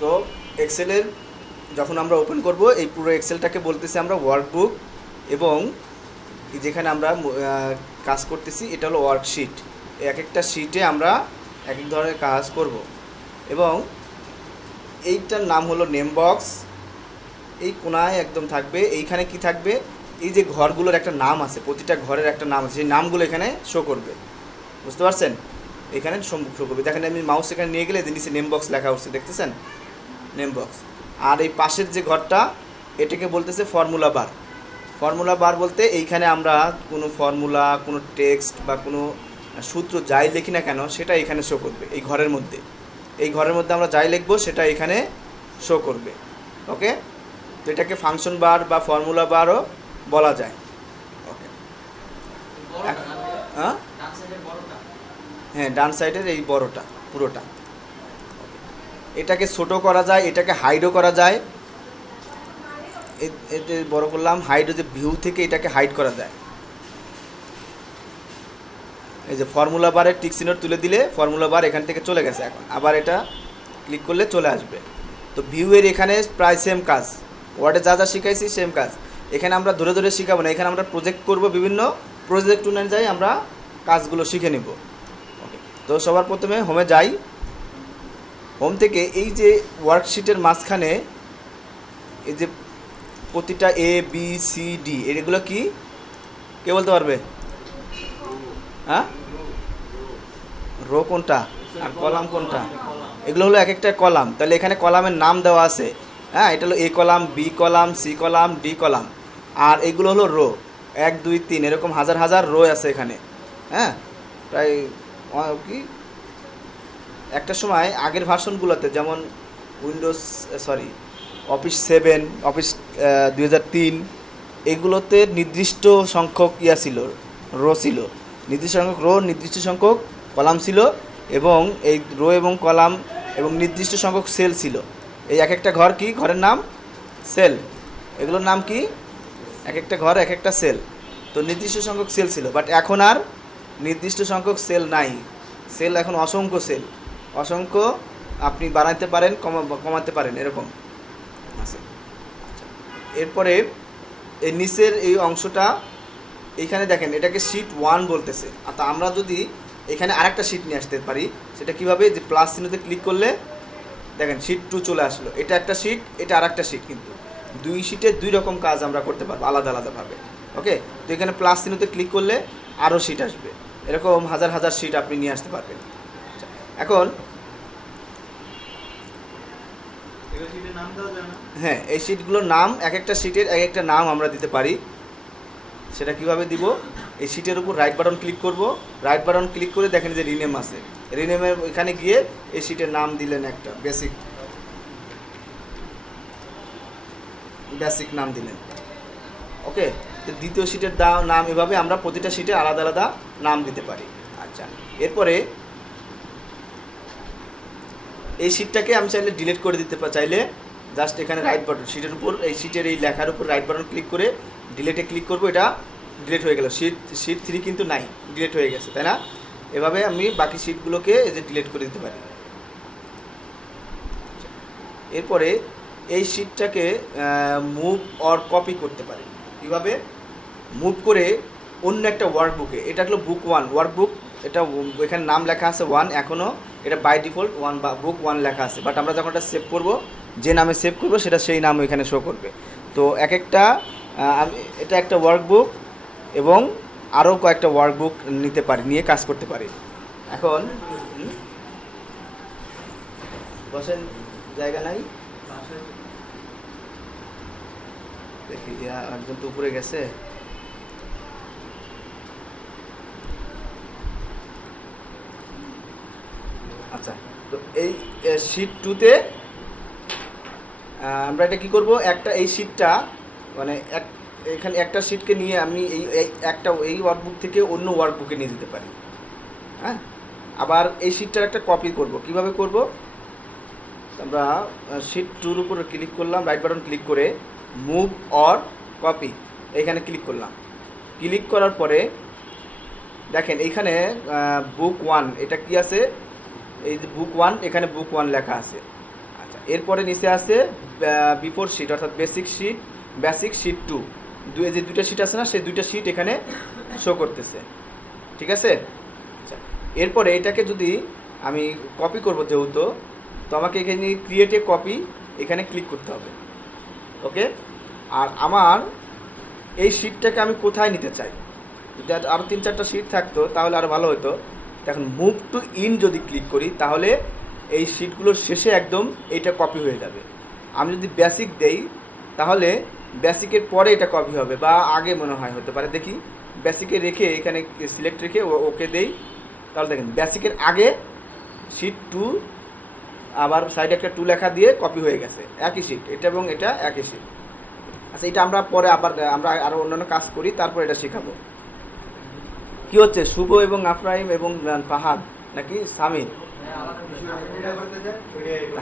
তো এক্সেলের যখন আমরা ওপেন করব এই পুরো এক্সেলটাকে বলতেছি আমরা ওয়ার্কবুক, এবং যেখানে আমরা কাজ করতেছি এটা হলো ওয়ার্কশিট। এক একটা শিটে আমরা এক এক ধরনের কাজ করব, এবং এইটার নাম হলো নেম বক্স। এই কোনায় একদম থাকবে। এইখানে কি থাকবে, এই যে ঘরগুলোর একটা নাম আছে, প্রতিটা ঘরের একটা নাম আছে, সেই নামগুলো এখানে শো করবে। বুঝতে পারছেন? এখানে শো করবে। দেখেন আমি মাউস এখানে নিয়ে গেলে নিচে নেম বক্স লেখা উঠছে, দেখতেছেন? Name box. আর এই পাশের যে ঘরটা এটাকে বলতেছে ফর্মুলা বার। ফর্মুলা বার বলতে এইখানে আমরা কোনো ফর্মুলা, কোনো টেক্সট বা কোনো সূত্র যাই লিখি না কেন সেটা এখানে শো করবে এই ঘরের মধ্যে। এই ঘরের মধ্যে আমরা যাই লিখবো সেটা এখানে শো করবে। ওকে, তো এটাকে ফাংশন বার বা ফর্মুলা বারও বলা যায়। ওকে, হ্যাঁ হ্যাঁ, ডান সাইডের এই বড়টা পুরোটা। এটাকে ছোটো করা যায়, এটাকে হাইডও করা যায়। এতে বড় করলাম, হাইডও যে ভিউ থেকে এটাকে হাইড করা যায়। এই যে ফর্মুলা বারের টিক চিহ্ন তুলে দিলে ফর্মুলা বার এখান থেকে চলে গেছে, এখন আবার এটা ক্লিক করলে চলে আসবে। তো ভিউয়ের এখানে প্রায় সেম কাজ, ওয়ার্ডে যা যা শিখাইছি সেম কাজ। এখানে আমরা ধরে ধরে শিখাবো না, এখানে আমরা প্রজেক্ট করব, বিভিন্ন প্রজেক্ট অনুযায়ী আমরা কাজগুলো শিখে নিব। ওকে, তো সবার প্রথমে হোমে যাই। হোম থেকে এই যে ওয়ার্কশিটের মাঝখানে এই যে প্রতিটা এ বি সি ডি, এগুলো কি কে বলতে পারবে? হ্যাঁ, রো কোনটা আর কলাম কোনটা? এগুলো হলো এক একটা কলাম। তাহলে এখানে কলামের নাম দেওয়া আছে। হ্যাঁ, এটা হলো A column, B column, C column, D column. আর এগুলো হলো রো, 1 2 3 এরকম হাজার হাজার রো আছে এখানে। হ্যাঁ, প্রায় কি একটা সময় আগের ভার্সনগুলোতে, যেমন উইন্ডোজ অফিস 7, অফিস 2003, এগুলোতে নির্দিষ্ট সংখ্যক ছিল, রো ছিল, নির্দিষ্ট সংখ্যক রো, নির্দিষ্ট সংখ্যক কলাম ছিল, এবং এই রো এবং কলাম এবং নির্দিষ্ট সংখ্যক সেল ছিল। এই এক একটা ঘর কি, ঘরের নাম সেল। এগুলোর নাম কি, এক একটা ঘর এক একটা সেল। তো নির্দিষ্ট সংখ্যক সেল ছিল, বাট এখন আর নির্দিষ্ট সংখ্যক সেল নাই। সেল এখন অসংখ্য সেল, অসংখ্য আপনি বানাইতে পারেন, কমাতে পারেন, এরকম আছে। এরপরে এই নিচের এই অংশটা, এইখানে দেখেন এটাকে শিট 1 বলতেছে। তা আমরা যদি এখানে আরেকটা শিট নিয়ে আসতে পারি, সেটা কিভাবে, যে প্লাস চিহ্নতে ক্লিক করলে দেখেন শিট 2 চলে আসলো। এটা একটা শিট, এটা আরেকটা শিট, কিন্তু দুই শিটে দুই রকম কাজ আমরা করতে পারবো আলাদা আলাদাভাবে। ওকে, তো এখানে প্লাস চিহ্নতে ক্লিক করলে আরও শিট আসবে, এরকম হাজার হাজার শিট আপনি নিয়ে আসতে পারবেন। এখন হ্যাঁ, এই শিটগুলোর নাম, এক একটা শিটের এক একটা নাম আমরা দিতে পারি। সেটা কিভাবে দিব, এই শিটের উপর রাইট বাটন ক্লিক করব। রাইট বাটন ক্লিক করে দেখেন যে রিনেম আছে, রিনেমের এখানে গিয়ে এই শিটের নাম দিলেন, একটা বেসিক নাম দিলেন। ওকে, তো দ্বিতীয় শিটের নাম, এভাবে আমরা প্রতিটা শিটে আলাদা আলাদা নাম দিতে পারি। আচ্ছা, এরপরে এই শিটটাকে আমি চাইলে ডিলিট করে দিতে চাইলে জাস্ট এখানে রাইট বাটন, শিটের উপর, এই শিটের এই লেখার উপর রাইট বাটন ক্লিক করে ডিলিটে ক্লিক করব। এটা ডিলিট হয়ে গেল, শিট 3 কিন্তু নাই, ডিলিট হয়ে গেছে, তাই না? এভাবে আমি বাকি শিটগুলোকে এই যে ডিলিট করে দিতে পারি। এরপরে এই শিটটাকে মুভ অর কপি করতে পারি। কীভাবে মুভ করে অন্য একটা ওয়ার্কবুকে, এটা হলো বুক 1 ওয়ার্কবুক, এটা এখানে নাম লেখা আছে 1, এখনও এটা বাই ডিফল্ট 1 বা বুক 1 লেখা আছে, বাট আমরা যখন এটা সেভ করব, যে নামে সেভ করব সেটা সেই নাম এখানে শো করবে। তো এক একটা আমি এটা একটা ওয়ার্কবুক এবং আরও কয়েকটা ওয়ার্কবুক নিতে পারি, নিয়ে কাজ করতে পারি। এখন বসেন, জায়গা নাই, দেখি একজন তো উপরে গেছে। আচ্ছা, তো এই শিট 2তে আমরা এটা কী করবো, একটা এই শিটটা মানে এখানে একটা শিটকে নিয়ে আমি এই ওয়ার্কবুক থেকে অন্য ওয়ার্কবুকে নিয়ে যেতে পারি। হ্যাঁ, আবার এই শিটটার একটা কপি করব। কিভাবে করব, আমরা শিট 2-র উপর ক্লিক করলাম, রাইট বাটন ক্লিক করে মুভ অর কপি এখানে ক্লিক করলাম। ক্লিক করার পরে দেখেন এইখানে বুক 1, এটা কি আছে, এই যে বুক 1, এখানে বুক 1 লেখা আছে। এরপরে নিচে আছে বিফোর শিট অর্থাৎ বেসিক শিট 2 যে দুইটা শিট আছে না, সেই দুইটা শিট এখানে শো করতেছে। ঠিক আছে। আচ্ছা, এরপরে এটাকে যদি আমি কপি করব যেহেতু, তো আমাকে এখানে ক্রিয়েট এ কপি এখানে ক্লিক করতে হবে। ওকে। আর আমার এই শিটটাকে আমি কোথায় নিতে চাই, যদি আরও 3-4টা শিট থাকতো তাহলে আরও ভালো হতো। এখন মুভ টু ইন যদি ক্লিক করি তাহলে এই শিটগুলোর শেষে একদম এইটা কপি হয়ে যাবে। আমি যদি বেসিক দেই তাহলে বেসিকের পরে এটা কপি হবে, বা আগে মনে হয় হতে পারে। দেখি, বেসিকে রেখে এখানে সিলেক্ট রেখে ওকে দেই, তাহলে দেখেন বেসিকের আগে শিট 2 আবার সাইডে একটা 2 লেখা দিয়ে কপি হয়ে গেছে, একই শিট, এটা এবং এটা একই শিট। আচ্ছা, এটা আমরা পরে আবার আমরা আরও অন্যান্য কাজ করি, তারপর এটা শেখাবো। কি হচ্ছে, শুভ এবং আফরাইম এবং ফাহাদ নাকি সামির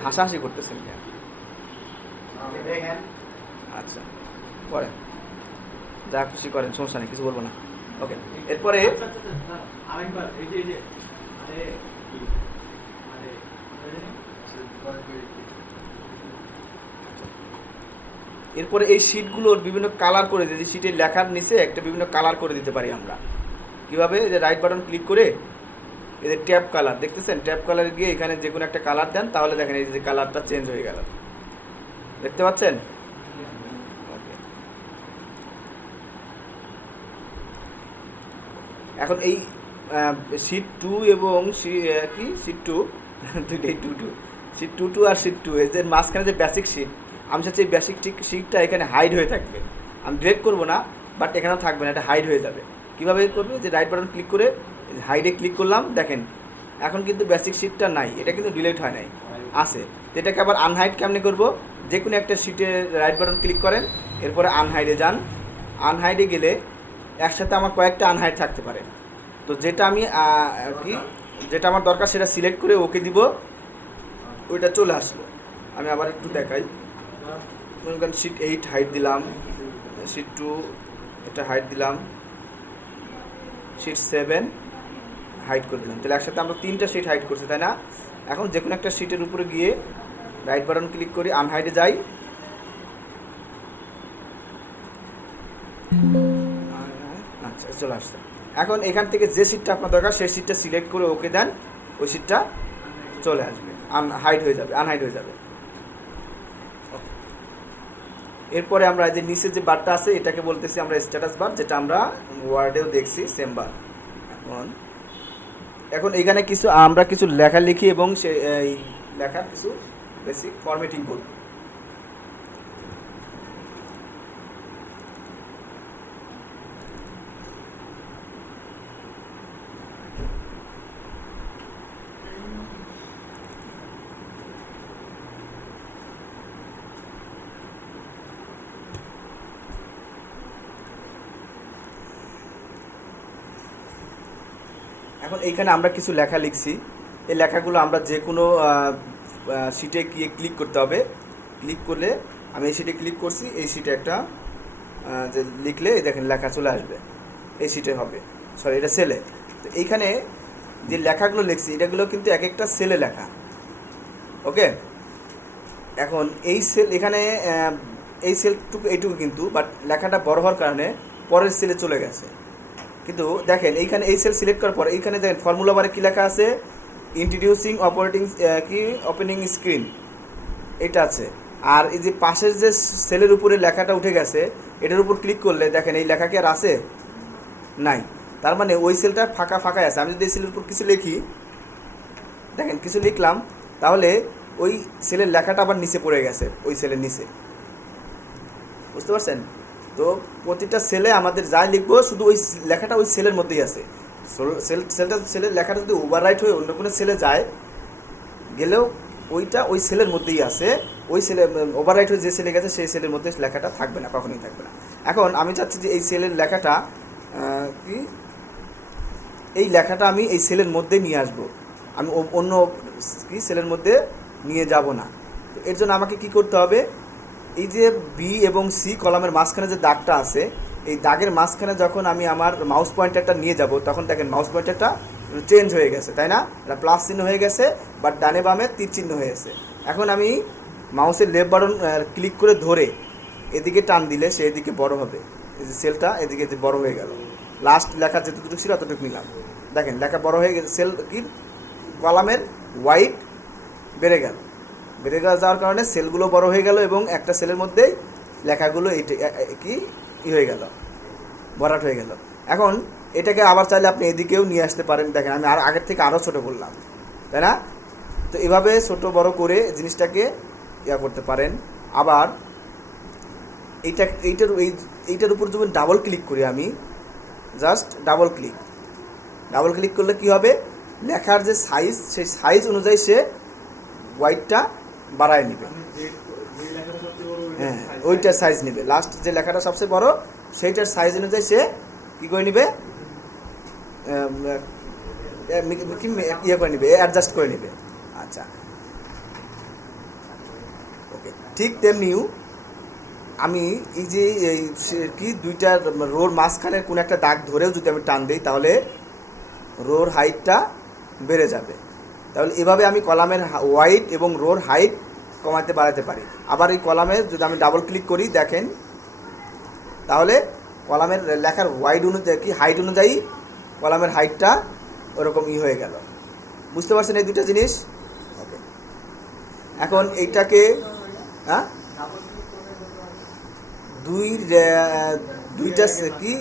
হাসাহাসি করতেছেন? আচ্ছা, করেন, যা খুশি করেন, সমস্যা নেই, কিছু বলবো না। ওকে। এরপরে এই শিটগুলোর বিভিন্ন কালার করে দিতে, শিটের লেখার নিচে একটা বিভিন্ন কালার করে দিতে পারি আমরা। কিভাবে, যে রাইট বাটন ক্লিক করে এই যে ট্যাব কালার দেখতেছেন, ট্যাব কালারে গিয়ে এখানে যে কোনো একটা কালার দেন, তাহলে দেখেন এই যে কালারটা চেঞ্জ হয়ে গেল, দেখতে পাচ্ছেন? এখন এই শিট 2 এবং শিট 2 দুইটাই 2 শিট 2 আর শিট 2 এদের মাঝখানে যে বেসিক শিট, আমি চাচ্ছি এই বেসিক শিটটা এখানে হাইড হয়ে থাকবে। আমি ডিরেক্ট করবো না, বাট এখানেও থাকবে না, এটা হাইড হয়ে যাবে। কীভাবে করবে, যে রাইট বাটন ক্লিক করে হাইডে ক্লিক করলাম, দেখেন এখন কিন্তু বেসিক শিটটা নাই, এটা কিন্তু ডিলিট হয় নাই, আছে। তো এটাকে আবার আনহাইড কেমনি করব, যে কোনো একটা শিটে রাইট বাটন ক্লিক করেন, এরপরে আনহাইডে যান। আনহাইডে গেলে একসাথে আমার কয়েকটা আনহাইড থাকতে পারে, তো যেটা আমি যেটা আমার দরকার সেটা সিলেক্ট করে ওকে দিব, ওইটা চলে আসলো। আমি আবার একটু দেখাই, শিট 8 হাইড দিলাম, শিট 2 এটা হাইড দিলাম, শিট 7 হাইড করে দিলাম। তাহলে একসাথে আমরা 3টা শিট হাইড করছি, তাই না? এখন যে কোনো একটা শিটের উপরে গিয়ে রাইট বাটন ক্লিক করি, আনহাইডে যাই, আচ্ছা চলে আসছে। এখন এখান থেকে যে শিটটা আপনার দরকার সেই শিটটা সিলেক্ট করে ওকে দেন, ওই শিটটা চলে আসবে, আনহাইড হয়ে যাবে। এরপরে আমরা যে নিচে যে বারটা আছে এটাকে বলতেছি আমরা স্ট্যাটাস বার, যেটা আমরা ওয়ার্ডেও দেখছি, সেম বার। এখন এখানে আমরা কিছু লেখা লিখি এবং এই লেখার কিছু বেসিক ফরম্যাটিং করব। এখন এইখানে আমরা কিছু লেখা লিখছি, এই লেখাগুলো আমরা যে কোনো শিটে গিয়ে ক্লিক করতে হবে। ক্লিক করলে, আমি এই শিটে ক্লিক করছি, এই শিটে একটা যে লিখলে দেখেন লেখা চলে আসবে, এই শিটে হবে, সরি এটা সেলে। তো এইখানে যে লেখাগুলো লিখছি এটাগুলো কিন্তু এক একটা সেলে লেখা। ওকে। এখন এই সেল এখানে এই সেলটুকু এইটুকু কিন্তু, বাট লেখাটা বড় হওয়ার কারণে পরের সেলে চলে গেছে। কিন্তু দেখেন এইখানে এই সেল সিলেক্ট করার পর এইখানে দেখেন ফর্মুলা বারে কী লেখা আছে, ইন্ট্রোডিউসিং ওপেনিং স্ক্রিন, এটা আছে। আর এই যে পাশের যে সেলের উপরে লেখাটা উঠে গেছে, এটার উপর ক্লিক করলে দেখেন এই লেখা কি আর আছে? নাই। তার মানে ওই সেলটা ফাঁকাই আছে। আমি যদি এই সেলের উপর কিছু লিখি, দেখেন কিছু লিখলাম, তাহলে ওই সেলের লেখাটা আবার নিচে পড়ে গেছে, ওই সেলের নিচে। বুঝতে পারছেন? তো প্রতিটা সেলে আমাদের যা লিখবো শুধু ওই লেখাটা ওই সেলের মধ্যেই আছে। সেলের লেখাটা যদি ওভাররাইট হয়ে অন্য কোনো সেলে যায় গেলেও ওইটা ওই সেলের মধ্যেই আছে, ওই সেলে ওভাররাইট হয়ে যে সেলে গেছে সেই সেলের মধ্যে লেখাটা থাকবে না, কখনোই থাকবে না। এখন আমি চাচ্ছি যে এই সেলের লেখাটা এই লেখাটা আমি এই সেলের মধ্যে নিয়ে আসবো, আমি অন্য সেলের মধ্যে নিয়ে যাব না। তো এর জন্য আমাকে কি করতে হবে, এই যে বি এবং সি কলামের মাঝখানে যে দাগটা আছে, এই দাগের মাঝখানে যখন আমি আমার মাউস পয়েন্টারটা নিয়ে যাব, তখন দেখেন মাউস পয়েন্টারটা চেঞ্জ হয়ে গেছে, তাই না? এটা প্লাস চিহ্ন হয়ে গেছে, বাট ডানে বামে তীর চিহ্ন হয়ে গেছে। এখন আমি মাউসের লেফট বাটন ক্লিক করে ধরে এদিকে টান দিলে সে এদিকে বড় হবে, এই যে সেলটা এদিকে যে বড় হয়ে গেল। লাস্ট লেখা যতটুকু ছিল ততটুকু নিলাম, দেখেন লেখা বড় হয়ে গেছে, সেল কি কলামের ওয়াইড বেড়ে গেল, বেড়ে যাওয়ার কারণে সেলগুলো বড় হয়ে গেল এবং একটা সেলের মধ্যেই লেখাগুলো কি হয়ে গেল, ভরাট হয়ে গেল। এখন এটাকে আবার চাইলে আপনি এদিকেও নিয়ে আসতে পারেন, দেখেন আমি আর আগের থেকে আরও ছোটো করলাম, তাই না? তো এভাবে ছোট বড় করে জিনিসটাকে করতে পারেন। আবার এইটার উপর যখন ডাবল ক্লিক করি আমি, জাস্ট ডাবল ক্লিক করলে কি হবে, লেখার যে সাইজ সেই সাইজ অনুযায়ী সে ওয়াইডটা বাড়ায় নেবে, হ্যাঁ ওইটার সাইজ নেবে, লাস্ট যে লেখাটা সবচেয়ে বড় সেইটার সাইজ অনুযায়ী সে কী করে নেবে, করে নেবে, অ্যাডজাস্ট করে নেবে। আচ্ছা ওকে, ঠিক তেমনিও আমি এই যে কি দুইটা রোর মাঝখানের কোনো একটা দাগ ধরেও যদি আমি টান দিই তাহলে রোর হাইটটা বেড়ে যাবে। তাহলে এভাবে আমি কলামের ওয়াইড এবং রোর হাইট কমাতে বাড়াতে পারি। আবার এই কলামে যদি আমি ডাবল ক্লিক করি দেখেন, তাহলে কলামের লেখার ওয়াইড অনুযায়ী কি হাইট অনুযায়ী কলামের হাইটটা ওরকম হয়ে গেল। বুঝতে পারছেন এই দুটো জিনিস? ওকে, এখন এইটাকে হ্যাঁ দুইটা কি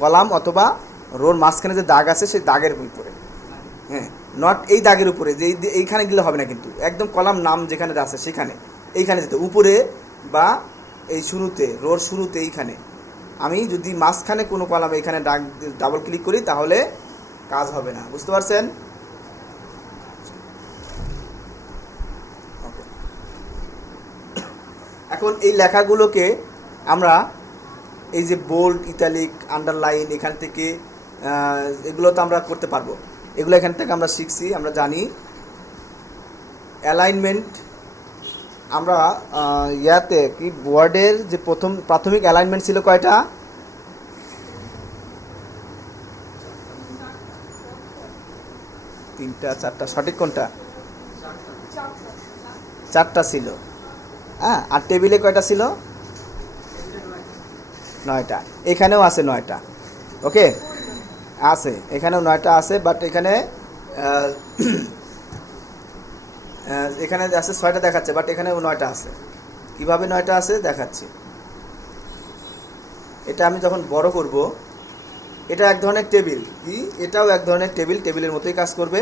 কলাম অথবা রোর মাঝখানে যে দাগ আছে সেই দাগের উপরে, হ্যাঁ নট এই দাগের উপরে, যে এইখানে গেলে হবে না, কিন্তু একদম কলাম নাম যেখানে আছে সেখানে, এইখানে যেতে উপরে বা এই শুরুতে, রোর শুরুতে এইখানে আমি যদি মাঝখানে কোনো কলাম এইখানে ডাবল ক্লিক করি তাহলে কাজ হবে না। বুঝতে পারছেন? ওকে, এখন এই লেখাগুলোকে আমরা এই যে বোল্ড, ইটালিক, আন্ডারলাইন এখান থেকে এগুলো তো আমরা করতে পারবো, এগুলো এখান থেকে আমরা শিখছি, আমরা জানি। অ্যালাইনমেন্ট আমরা ইয়াতে কি বোর্ডের যে প্রাথমিক অ্যালাইনমেন্ট ছিল কয়টা? 3টা 4টা, সঠিক কোনটা? 4টা ছিল, হ্যাঁ। আর টেবিলে কয়টা ছিল? 9টা। এখানেও আছে 9টা, ওকে আছে, এখানেও 9টা আছে, বাট এখানে এখানে আছে 6টা দেখাচ্ছে, বাট এখানেও 9টা আছে। কিভাবে 9টা আছে দেখাচ্ছি। এটা আমি যখন বড় করব, এটা এক ধরনের টেবিল, কি এটাও এক ধরনের টেবিলের মতোই কাজ করবে।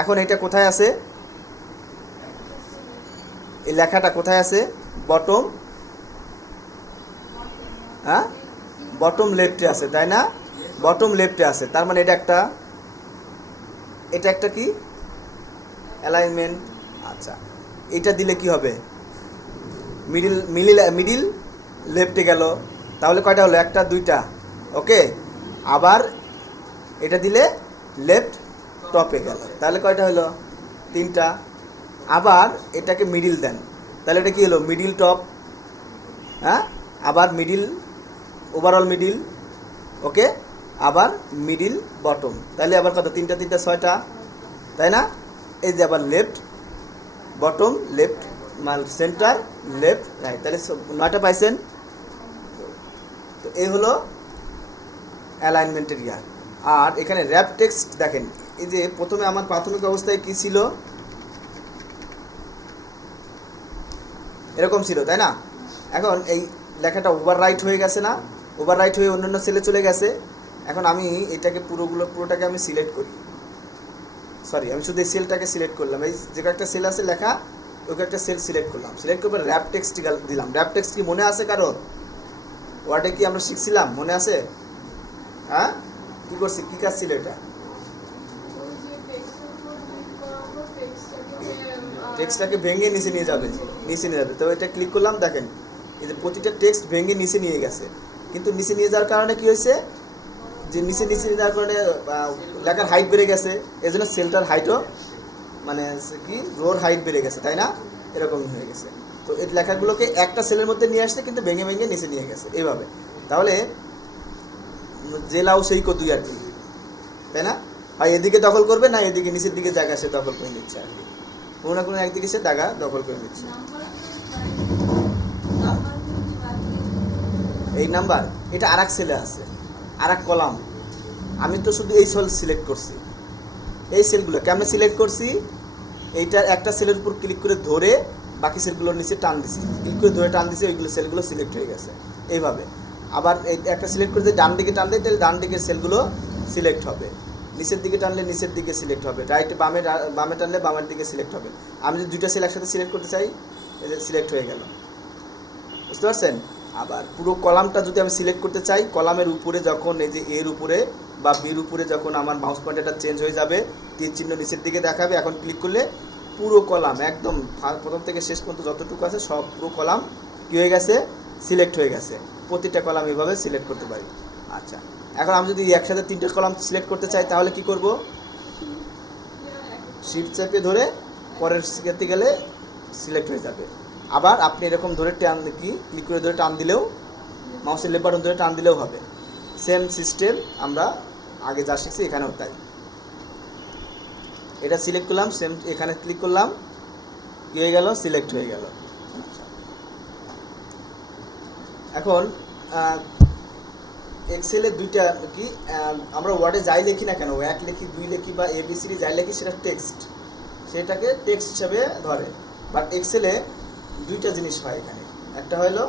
এখন এটা কোথায় আছে, এই লেখাটা কোথায় আছে? বটম, হ্যাঁ বটম লেফটে আছে, তাই না? বটম লেফটে আছে, তার মানে এটা একটা কি অ্যালাইনমেন্ট। আচ্ছা, এটা দিলে কি হবে? মিডিল লেফটে গেল, তাহলে কয়টা হলো? 1টা 2টা, ওকে। আবার এটা দিলে লেফট টপে গেল, তাহলে কয়টা হলো? 3টা। আবার এটাকে মিডিল দেন, তাহলে এটা কি হলো? মিডিল টপ, হ্যাঁ। আবার মিডিল, ওভারঅল মিডিল, ওকে। আবার মিডিল বটম, তাহলে আবার কত? 3টা 3টা 6টা, তাই না? এই যে আবার left bottom, left centre, left right, তাহলে 9টা পাইছেন। তো এই হলো অ্যালাইনমেন্টের ইয়ার। আর এখানে র্যাপ টেক্সট দেখেন, এই যে প্রথমে আমার প্রাথমিক অবস্থায় কি ছিল? এরকম ছিল, তাই না? এখন এই লেখাটা ওভার রাইট হয়ে গেছে না? ওভার রাইট হয়ে অন্যান্য সেলে চলে গেছে। এখন আমি এটাকে পুরোটাকে আমি সিলেক্ট করি, সরি আমি শুধু এই সেলটাকে সিলেক্ট করলাম, এই যে একটা সেল আছে লেখা, ওই একটা সেল সিলেক্ট করলাম, সিলেক্ট করে র্যাপ টেক্সট দিলাম। র্যাপ টেক্সট কি মনে আছে কারো? ওয়ার্ডে কি আমরা শিখছিলাম, মনে আছে? হ্যাঁ, কি করছি, কি কাজ ছিল এটা? টেক্সটটাকে ভেঙে নিচে নিয়ে যাবে, তো এটা ক্লিক করলাম, দেখেন এই যে প্রতিটা টেক্সট ভেঙে নিচে নিয়ে গেছে। কিন্তু নিচে নিয়ে যাওয়ার কারণে কি হয়েছে, যে নিচে নিয়ে যাওয়ার কারণে লেখার হাইট বেড়ে গেছে, এই জন্য সেলটার হাইটও মানে কি রোর হাইট বেড়ে গেছে, তাই না? এরকমই হয়ে গেছে। তো এই লেখাগুলোকে একটা সেলের মধ্যে নিয়ে আসছে, কিন্তু ভেঙে নিচে নিয়ে গেছে এইভাবে। তাহলে যে লাউ সেই কদুই আর কি, তাই না? হয় এদিকে দখল করবে, না এদিকে নিচের দিকে জায়গা সে দখল করে নিচ্ছে আর কি, কোনো না কোনো একদিকে সে জায়গা দখল করে নিচ্ছে। এই নাম্বার এটা আর এক সেলে আছে, আর এক কলাম। আমি তো শুধু এই সেল সিলেক্ট করছি, এই সেলগুলো কেমনে সিলেক্ট করছি, এইটা একটা সেলের উপর ক্লিক করে ধরে বাকি সেলগুলোর নিচে টান দিছি, ক্লিক করে ধরে টান দিছি, ওইগুলো সেলগুলো সিলেক্ট হয়ে গেছে এইভাবে। আবার এই একটা সিলেক্ট করে যদি ডান দিকে টান দেয় তাহলে ডান দিকের সেলগুলো সিলেক্ট হবে, নিচের দিকে টানলে নিচের দিকে সিলেক্ট হবে, রাইট বামে টানলে বামের দিকে সিলেক্ট হবে। আমি যদি দুইটা সেল একসাথে সিলেক্ট করতে চাই, সিলেক্ট হয়ে গেল, বুঝতে পারছেন। আবার পুরো কলামটা যদি আমি সিলেক্ট করতে চাই, কলামের উপরে যখন এই যে এর উপরে বা বির উপরে যখন আমার মাউস পয়েন্টারটা চেঞ্জ হয়ে যাবে, তীর চিহ্ন নিচের দিকে দেখাবে, এখন ক্লিক করলে পুরো কলাম একদম প্রথম থেকে শেষ পর্যন্ত যতটুকু আছে সব পুরো কলাম কী হয়ে গেছে, সিলেক্ট হয়ে গেছে। প্রতিটা কলাম এভাবে সিলেক্ট করতে পারি। আচ্ছা, এখন আমি যদি একসাথে তিনটে কলাম সিলেক্ট করতে চাই তাহলে কি করব, শিফট চেপে ধরে পরের শিখাতে গেলে সিলেক্ট হয়ে যাবে। আবার আপনি এরকম ধরে টান ক্লিক করে ধরে টান দিলেও, মাউসের লেফট বাটন ধরে টান দিলেও হবে। সেম সিস্টেম আমরা আগে যা শিখছি এখানেও তাই। এটা সিলেক্ট করলাম, সেম এখানে ক্লিক করলাম, কী হয়ে গেল, সিলেক্ট হয়ে গেল। এখন এক্সেলে দুইটা কি, আমরা ওয়ার্ডে যাই লিখি না কেন, 1 লিখি 2 লিখি বা এবিসিডি যাই লিখি সেটা টেক্সট, সেটাকে টেক্সট হিসাবে ধরে। বাট এক্সেলে দুইটা জিনিস হয় এখানে, একটা হলো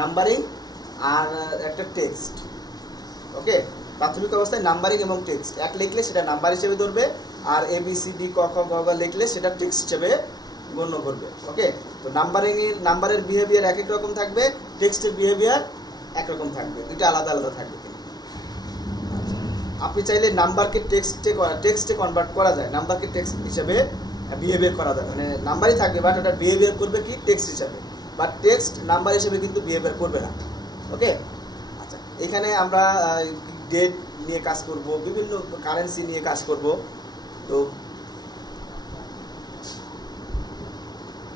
নাম্বারিং আর একটা টেক্সট। ওকে, প্রাথমিক অবস্থায় নাম্বারিং এবং টেক্সট, 1 লিখলে সেটা নাম্বার হিসেবে ধরবে, আর এবিসিডি ক খ গ ঘ লিখলে সেটা টেক্সট হিসেবে গণ্য করবে। ওকে, তো নাম্বারের বিহেভিয়ার এক এক রকম থাকবে, টেক্সটের বিহেভিয়ার একরকম থাকবে, দুইটা আলাদা আলাদা থাকবে। আপনি চাইলে নাম্বারকে টেক্সটে কনভার্ট করা যায়, নাম্বারকে টেক্সট হিসেবে বিহেভিয়ার করা যায়, মানে নাম্বারই থাকবে বাট এটা বিহেভিয়ার করবে কি টেক্সট হিসাবে, বাট টেক্সট নাম্বার হিসেবে কিন্তু বিহেভিয়ার করবে না। ওকে, আচ্ছা, এখানে আমরা ডেট নিয়ে কাজ করব, বিভিন্ন কারেন্সি নিয়ে কাজ করব। তো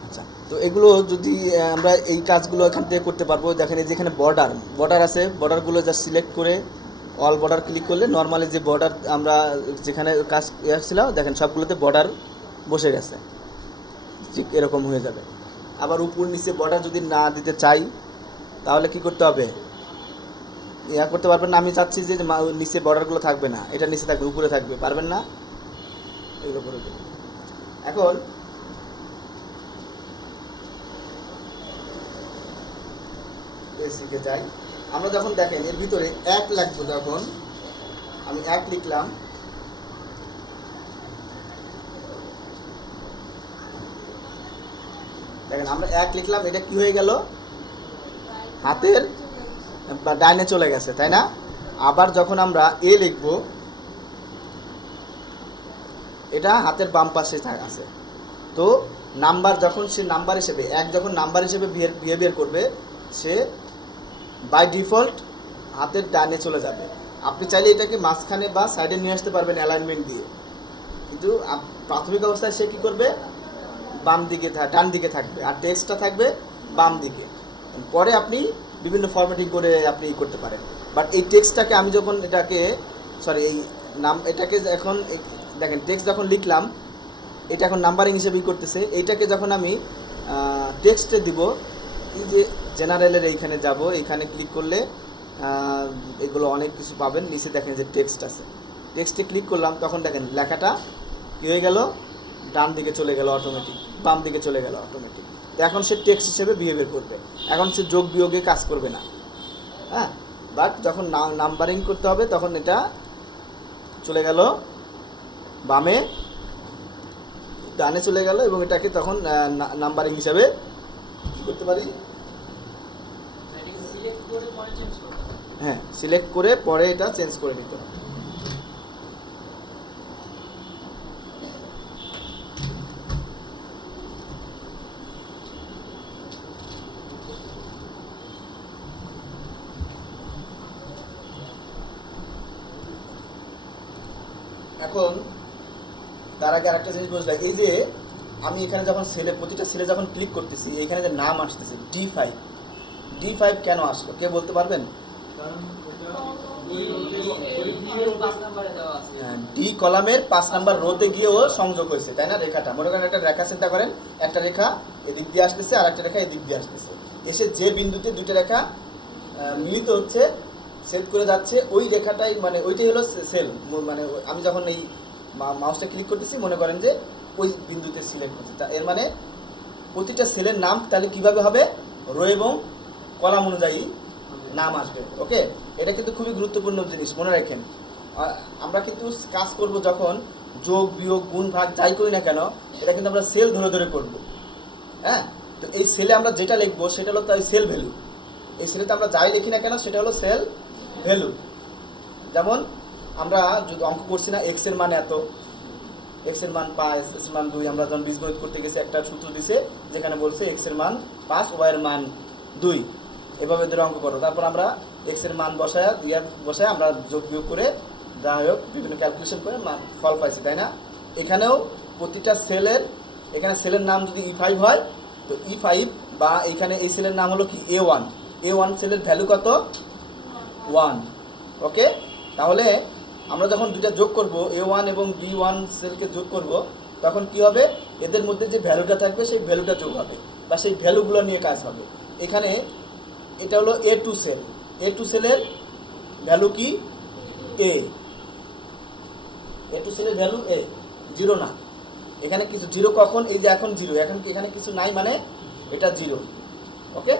আচ্ছা, তো এগুলো যদি আমরা এই কাজগুলো এখান থেকে করতে পারবো। দেখেন এই যেখানে বর্ডার আছে, বর্ডারগুলো যা সিলেক্ট করে অল বর্ডার ক্লিক করলে নর্মালি যে বর্ডার আমরা যেখানে কাজ ছিলাম দেখেন সবগুলোতে বর্ডার বসে গেছে, ঠিক এরকম হয়ে যাবে। আবার উপর নিচে বর্ডার যদি না দিতে চাই তাহলে কি করতে হবে, করতে পারবেন না। আমি চাচ্ছি যে নিচে বর্ডারগুলো থাকবে না, এটা নিচে থাকবে, উপরে থাকবে, পারবেন না, এগুলো করে দেবেন। এখন বেসিকে যাই, আমরা যখন দেখেন এর ভিতরে 1 লিখবো, যখন আমি 1 লিখলাম, দেখেন আমরা 1 লিখলাম, এটা কি হয়ে গেল, হাতের বা ডাইনে চলে গেছে, তাই না। আবার যখন আমরা এ লিখবো, এটা হাতের বাম পাশে আছে। তো নাম্বার যখন সে নাম্বার হিসেবে 1 যখন নাম্বার হিসেবে বিহেভিয়ার করবে, সে বাই ডিফল্ট হাতের ডানে চলে যাবে। আপনি চাইলে এটাকে মাঝখানে বা সাইডে নিয়ে আসতে পারবেন অ্যালাইনমেন্ট দিয়ে, কিন্তু প্রাথমিক অবস্থায় সে কী করবে, বাম দিকে ডান দিকে থাকবে, আর টেক্সটটা থাকবে বাম দিকে। পরে আপনি বিভিন্ন ফরম্যাটিং করে আপনি করতে পারেন। বাট এই টেক্সটটাকে আমি যখন এটাকে এখন দেখেন টেক্সট যখন লিখলাম, এটা এখন নাম্বারিং হিসেবেই করতেছে। এইটাকে যখন আমি টেক্সটে দিব, এই যে জেনারেলের এইখানে যাব, এইখানে ক্লিক করলে এগুলো অনেক কিছু পাবেন। নিচে দেখেন যে টেক্সট আছে, টেক্সটে ক্লিক করলাম, তখন দেখেন লেখাটা কী হয়ে গেল, ডান দিকে চলে গেল অটোমেটিক, বাম দিকে চলে গেল অটোমেটিক। তো এখন সে টেক্সট হিসেবে বিহেভিয়ার করবে, এখন সে যোগ বিয়োগে কাজ করবে না। হ্যাঁ, বাট যখন নাম্বারিং করতে হবে তখন এটা চলে গেল বামে, ডানে চলে গেল, এবং এটাকে তখন নাম্বারিং হিসাবে করতে পারি। হ্যাঁ, সিলেক্ট করে পরে এটা চেঞ্জ করে নিতে হবে। এখন তার আগে আরেকটা জিনিস বুঝলাম, এই যে আমি এখানে যখন প্রতিটা সেলে যখন ক্লিক করতেছি, এখানে যে নাম আসতেছে D5 কেন আসলো কে বলতে পারবেন? ডি কলামের 5 নাম্বার রোতে গিয়ে ও সংযোগ হয়েছে, তাই না? রেখাটা মনে করেন একটা রেখা চিন্তা করেন, একটা রেখা এদিক দিয়ে আসতেছে আর একটা রেখা এদিক দিয়ে আসতেছে, এসে যে বিন্দুতে দুটো রেখা মিলিত হচ্ছে, সেট করে যাচ্ছে, ওই রেখাটাই মানে ওইটাই হলো সেল। মানে আমি যখন এই মাউসটা ক্লিক করতেছি মনে করেন যে ওই বিন্দুতে সিলেক্ট করছে, তা এর মানে প্রতিটা সেলের নাম তাহলে কিভাবে হবে, রো এবং কলাম অনুযায়ী নাম আসবে। ওকে, এটা কিন্তু খুবই গুরুত্বপূর্ণ জিনিস, মনে রাখেন। আমরা কিন্তু কাজ করব যখন যোগ বিয়োগ গুণ ভাগ যাই করি না কেন, এটা কিন্তু আমরা সেল ধরে ধরে করব। হ্যাঁ, তো এই সেলে আমরা যেটা লিখবো সেটা হলো তাই সেল ভ্যালু। এই সেলেতে আমরা যাই লিখি না কেন সেটা হলো সেল ভ্যালু। যেমন আমরা যদি অঙ্ক করছি না, এক্স এর মান এত, এক্স এর মান 5, এক্স এর মান 2, আমরা যখন বীজগণিত করতে গেছি একটা সূত্র দিছে যেখানে বলছে এক্স এর মান 5, ওয়াই এর মান 2, এভাবে ধরে অঙ্ক করো। তারপর আমরা এক্স এর মান বসায় আমরা যোগ বিয়োগ করে যাই হোক বিভিন্ন ক্যালকুলেশন করে মান ফল পাইছি, তাই না? এখানেও প্রতিটা সেলের, এখানে সেলের নাম যদি E5 হয় তো E5 বা এখানে এই সেলের নাম হলো কি A1, A1 সেলের ভ্যালু কত 1। ওকে, তাহলে আমরা যখন দুটা যোগ করব A1 এবং B1 সেলকে যোগ করব তখন কি হবে, এদের মধ্যে যে ভ্যালুটা থাকবে সেই ভ্যালুটা যোগ হবে বা সেই ভ্যালুগুলো নিয়ে কাজ হবে। এখানে এটা হলো A2 সেল, A2 সেলের ভ্যালু কি A2 সেলের ভ্যালু A, 0 না, এখানে কিছু 0 কখন, এই যে এখন 0, এখন কি এখানে কিছু নাই মানে এটা 0। ওকে,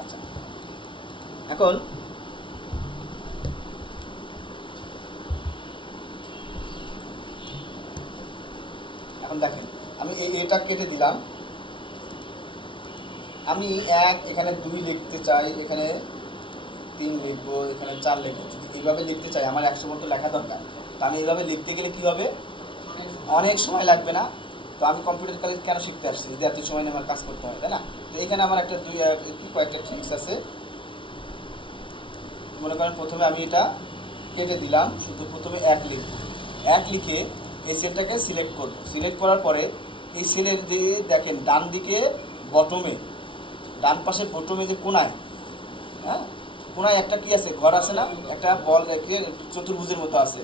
আচ্ছা, এখন দেখেন আমি এটা কেটে দিলাম, আমি 1 এখানে 2 লিখতে চাই, এখানে 3 লিখবো, এখানে 4 লিখবো, যদি এইভাবে লিখতে চাই আমার 100 মতো লেখা দরকার। তো আমি এইভাবে লিখতে গেলে কী হবে, অনেক সময় লাগবে না। তো আমি কম্পিউটার কাজ কেন শিখতে আসছি, যদি এত সময় নিয়ে আমার কাজ করতে হয়, তাই না? তো এখানে আমার কয়েকটা ট্রিক্স আছে। মনে করেন প্রথমে আমি এটা কেটে দিলাম, শুধু প্রথমে 1 লিখব, 1 লিখে এই সেলটাকে সিলেক্ট করব। সিলেক্ট করার পরে এই সেলের দিয়ে দেখেন ডান দিকে বটমে, ডান পাশের বটমে যে কোনায়, হ্যাঁ কোনায় একটা কি আছে, ঘর আছে না, একটা বল চতুর্ভুজের মতো আছে।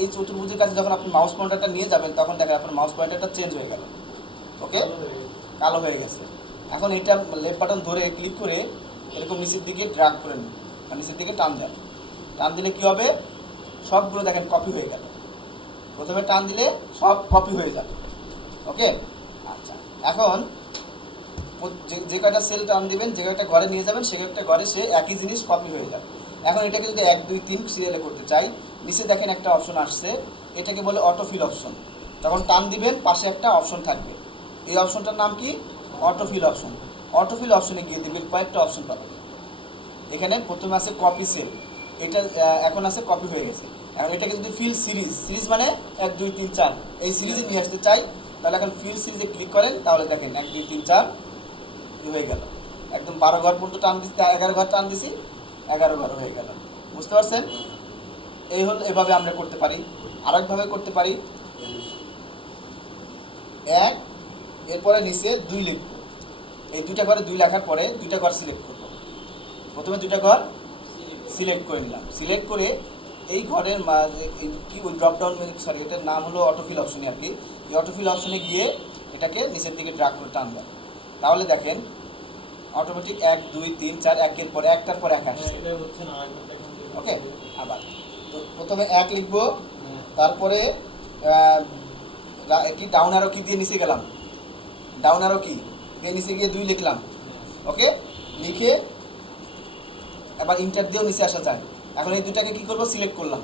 এই চতুর্ভুজের কাছে যখন আপনি মাউস পয়েন্টারটা নিয়ে যাবেন তখন দেখেন আপনার মাউস পয়েন্টারটা চেঞ্জ হয়ে গেল। ওকে, কালো হয়ে গেছে। এখন এটা লেফট বাটন ধরে ক্লিক করে এরকম নিচের দিকে ড্র্যাগ করে নিন, আর নিচের দিকে টান দেন। টান দিলে কি হবে, সবগুলো দেখেন কপি হয়ে গেল। প্রথমে টান দিলে সব কপি হয়ে যাবে। ওকে, আচ্ছা, এখন যে কয়টা সেল টান দিবেন, যে কয়টা ঘরে নিয়ে যাবেন সে কয়টা ঘরে সে একই জিনিস কপি হয়ে যাবে। এখন এটাকে যদি 1 2 3 সিরিয়ালে করতে চাই, নিচে দেখেন একটা অপশন আসছে, এটাকে বলে অটোফিল অপশন। যখন টান দিবেন পাশে একটা অপশন থাকবে, এই অপশনটার নাম কি, অটোফিল অপশন। অটোফিল অপশনে গিয়ে দিবেন, কয়েকটা অপশন পাবেন। এখানে প্রথমে আছে কপি সেল, এটা এখন আছে কপি হয়ে গেছে। এখন এটাকে যদি ফিল সিরিজ মানে 1 2 3 4 এই সিরিজে নিয়ে আসতে চাই, তাহলে এখন ফিল সিরিজে ক্লিক করেন, তাহলে দেখেন 1 2 3 4 হয়ে গেল। একদম 12 ঘর পর্যন্ত টান দিচ্ছি, 11 ঘর টান দিছি, 11 ঘর হয়ে গেল। বুঝতে পারছেন? এই হল, এভাবে আমরা করতে পারি। আরেকভাবে করতে পারি, 1 এরপরে নিচে 2 লিখব, এই দুইটা ঘরে 2 লেখার পরে দুইটা ঘর সিলেক্ট করব। প্রথমে দুইটা ঘর সিলেক্ট করে নিলাম, সিলেক্ট করে এই ঘরের কি ওই ড্রপডাউন, সরি এটার নাম হলো অটোফিল অপশনে আর কি। এই অটোফিল অপশনে গিয়ে এটাকে নিচের দিকে ড্র্যাগ করে টান দেন, তাহলে দেখেন অটোমেটিক 1 2 3 4 একের পর একটার পর এক আসছে। ওকে, আবার তো প্রথমে 1 লিখবো, তারপরে কি ডাউন অ্যারো কি দিয়ে নিচে গেলাম, ডাউন অ্যারো কি দিয়ে নিচে গিয়ে 2 লিখলাম। ওকে, লিখে এবার ইন্টার দিয়েও নিচে আসা যায়। এখন এই দুটাকে কি করব, সিলেক্ট করলাম,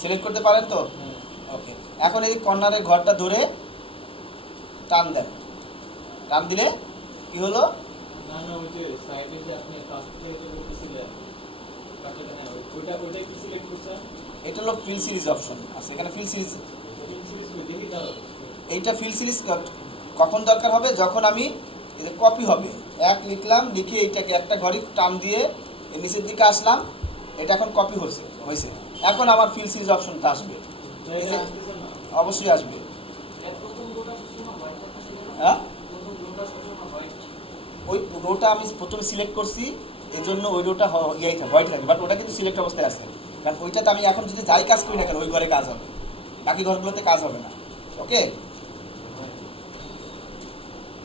সিলেক্ট করতে পারেন তো? ওকে, এখন এই কর্নারের ঘরটা ধরে টান দেন, টান দিলে কি হলো, এটা হলো ফিল সিরিজ অপশন আছে, এখানে ফিল সিরিজ। এইটা ফিল সিরিজ কখন দরকার হবে, যখন আমি কপি হবে, 1 লিখলাম, লিখে এইটাকে একটা ঘরে টান দিয়ে নিচের দিকে আসলাম, এটা এখন কপি হয়েছে, এখন আমার ফিল সিরিজ অপশনটা আসবে, অবশ্যই আসবে। হ্যাঁ, ওই রোটা আমি প্রথমে সিলেক্ট করছি, এই জন্য ওই রোটা ইয়েই থাকে, হোয়াইট থাকে, বাট ওটা কিন্তু সিলেক্ট অবস্থায় আছে, কারণ ওইটাতে আমি এখন যদি যাই কাজ করি না কেন ওই ঘরে কাজ হবে, বাকি ঘরগুলোতে কাজ হবে না। ওকে,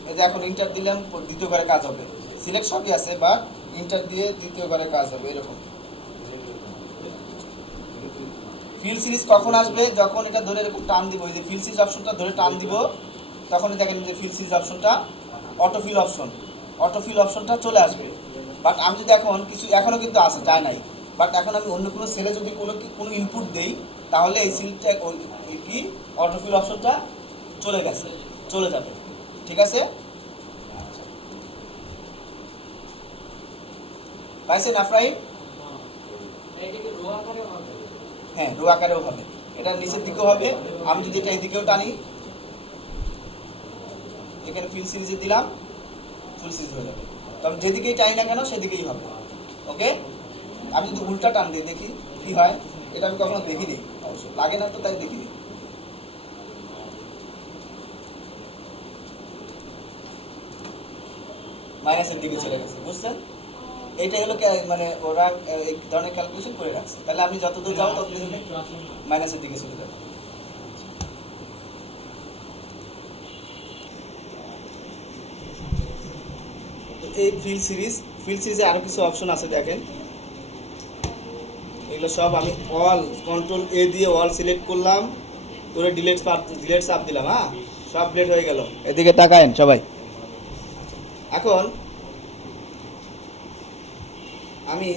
এই যে এখন ইন্টার দিলাম, দ্বিতীয় ঘরে কাজ হবে, সিলেক্ট সবই আছে বাট ইন্টার দিয়ে দ্বিতীয় ঘরে কাজ হবে এরকম। ফিল সিরিজ কখন আসবে? যখন এটা ধরে এরকম টান দিব, এই যে ফিল সিরিজ অপশনটা ধরে টান দিব, তখনই দেখেন যে ফিল সিরিজ অপশনটা অটোফিল অপশনটা চলে আসবে। বাট আমি যদি এখন কিছু, এখনও কিন্তু আসে যায় নাই, বাট এখন আমি অন্য কোনো সেলে যদি কোনো ইনপুট দেই তাহলে এই সিলটা কি অটোফিল অপশনটা চলে যাবে। ঠিক আছে, পাইছেন আফরাইন? হ্যাঁ, রো আকারেও হবে, এটা নিচের দিকেও হবে। আমি যদি এটা এদিকেও টানি, এখানে ফিল সিরিজে দিলাম, ফুল সিরিজ হয়ে যাবে। তবে যেদিকেই টানি না কেন সেদিকেই হবে। ওকে, আমি যদি উল্টা টান দিই দেখি কি হয়, এটা আমি কখনো দেখিনি, অবশ্য লাগে না তো তাই দেখিনি। মাইনাসের দিকে চলে গেছে, বুঝছেন? এইটাই হলো মানে ওরা এই ধরনের ক্যালকুলেশন করে রাখছে। তাহলে আমি যতদূর যাবো ততদূর মাইনাসের দিকে চলে যাবো। এই ফিল সিরিজে আরো কিছু অপশন আছে দেখেন, এগুলো সব আমি অল কন্ট্রোল এ দিয়ে অল সিলেক্ট করলাম, করে ডিলেট চাপ দিলাম। হ্যাঁ, সব ডিলেট হয়ে গেল। এদিকে তাকায়েন সবাই। এখন আমি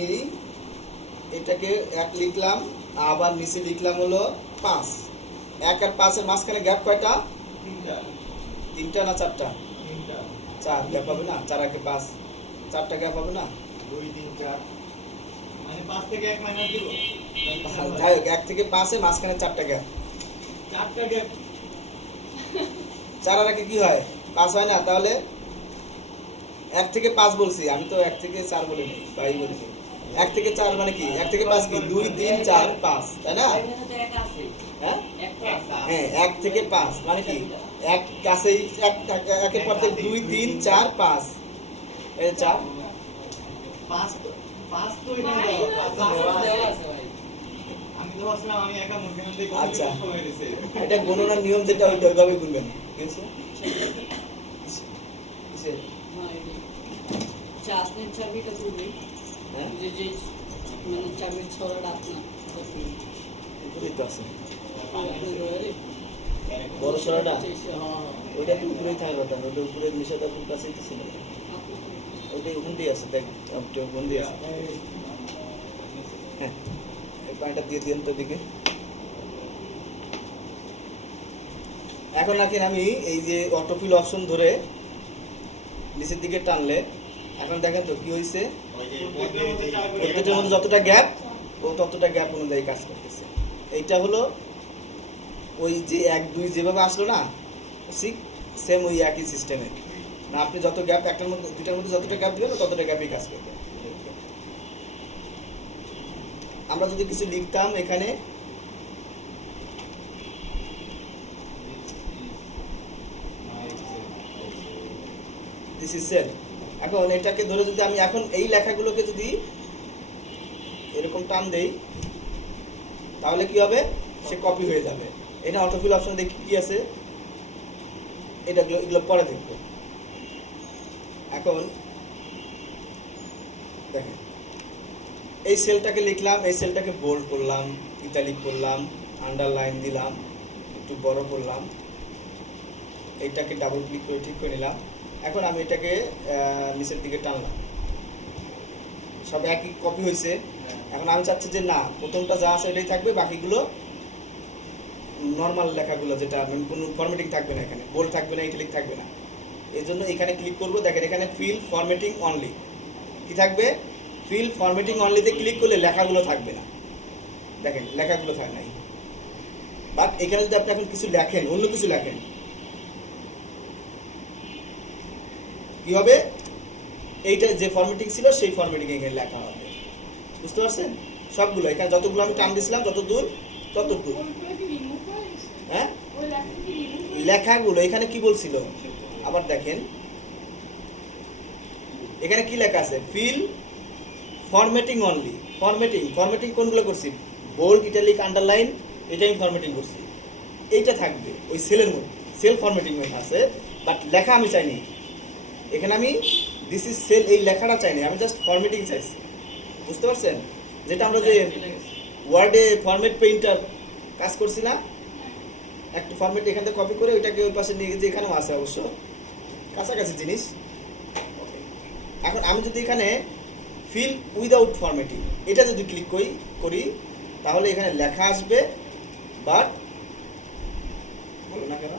এটাকে 1 লিখলাম, আবার নিচে লিখলাম হলো 5। 1 আর 5-এর মাঝখানে গ্যাপ কয়টা? 3টা না 4টা? 4 গ্যাপ হবে না? 4 আর 5 4টা গ্যাপ হবে না? 2 3 4 মানে 5 থেকে 1 মাইনাস দিব। যাই হোক, 1 থেকে 5-এর মাঝখানে 4টা গ্যাপ। 4 আর কি হয়? 5 হয় না? তাহলে 1 থেকে 5 বলছি, আমি তো 1 থেকে 4 বলিনি, তাই বলছি। 1 থেকে 4 মানে কি? 1 থেকে 5 কি? 2 3 4 5, তাই না? হ্যাঁ হ্যাঁ, 1 থেকে 5 মানে কি? 1 কাছেই, 1-এর পর থেকে 2 3 4 5, এই 4 5 5 তো এখানে দেওয়া আছে ভাই। আমি তো ভাবছিলাম আমি একা মধ্যে মধ্যে কত হয়ে গেছে। এটা গণনার নিয়ম যেটা ওইভাবে গুনবেন, ঠিক আছে? কিসে চাপের চাবিটা খুলবে, হ্যাঁ, যে মানে চাবির ছড়াটা আপনার উপরেই তো আছে বড় ছড়াটা, ওইটা তো উপরেই থাকার কথা, ওইটা উপরে নিষেধাজ্ঞার কাছেই তো ছিল, ওইটাই ওখান দিয়ে আছে, দেখ ওখান দিয়ে আছে। হ্যাঁ, এই পানিটা দিয়ে দিন তো দিকে। এখন নাকি আমি এই যে অটোফিল অপশন ধরে নিচের দিকে টানলে এখন দেখেন তো কি হয়েছে, প্রত্যেকটার মধ্যে যতটা গ্যাপ ও ততটা গ্যাপ অনুযায়ী কাজ করতেছে। এইটা হলো ওই যে 1 2 যেভাবে আসলো না, ঠিক সেম ওই একই সিস্টেমে না। আপনি যত গ্যাপ একটার মধ্যে দুটার মধ্যে যতটা গ্যাপ দিবেন ততটা গ্যাপই কাজ করবে। আমরা যদি কিছু লিখতাম এখানে, দিস ইজ সেট। এখন এটাকে ধরে যদি আমি এখন এই লেখাগুলোকে যদি এরকম টান দেই তাহলে কি হবে? সে কপি হয়ে যাবে। এটা অটোফিল অপশন দেখি কি আছে, এটা এগুলো পরে দেখব। এখন দেখেন, এই সেলটাকে লিখলাম, এই সেলটাকে বোল্ড করলাম, ইটালিক করলাম, আন্ডারলাইন দিলাম, একটু বড় করলাম, এইটাকে ডাবল ক্লিক করে ঠিক করে নিলাম। এখন আমি এটাকে নিচের দিকে টানলাম, সব একই কপি হয়েছে। এখন আমি চাচ্ছি যে না, প্রথমটা যা আছে এটাই থাকবে, বাকিগুলো নর্মাল লেখাগুলো যেটা মানে কোনো ফরম্যাটিং থাকবে না, এখানে বোল্ড থাকবে না, ইটালিক থাকবে না। এই জন্য এখানে ক্লিক করবো। দেখেন এখানে ফিল ফরম্যাটিং অনলি কি থাকবে? ফিল ফরম্যাটিং অনলিতে ক্লিক করলে লেখাগুলো থাকবে না। দেখেন লেখাগুলো থাকে নাই, বাট এখানে যদি আপনি এখন কিছু লেখেন, অন্য কিছু লেখেন, কি হবে? এইটা যে ফরম্যাটিং ছিল সেই ফরম্যাটিং এখানে লেখা হবে। বুঝতে পারছেন? সবগুলো এখানে যতগুলো আমি টান দিয়েছিলাম তত দূর। হ্যাঁ, লেখাগুলো এখানে কি বলছিল আবার দেখেন, এখানে কি লেখা আছে? ফিল ফরম্যাটিং অনলি, ফরম্যাটিং কোনগুলো করছি? বোল্ড, ইটালিক, আন্ডারলাইন, এটা আমি ফরম্যাটিং করছি। এইটা থাকবে ওই সেলের মধ্যে, সেল ফরম্যাটিং আছে, বাট লেখা আমি চাইনি। এখানে আমি দিস ইজ সেল এই লেখাটা চাইনি, আমি জাস্ট ফরম্যাটিং চাইছি। বুঝতে পারছেন? যেটা আমরা যে ওয়ার্ডে ফরম্যাট পেইন্টার কাজ করছি না, একটা ফরম্যাট এখান থেকে কপি করে ওইটাকে ওই পাশে নিয়ে গেছি, এখানেও আছে অবশ্য কাছাকাছি জিনিস। এখন আমি যদি এখানে ফিল উইদাউট ফরম্যাটিং এটা যদি ক্লিক করি তাহলে এখানে লেখা আসবে, বাট বলো না কেন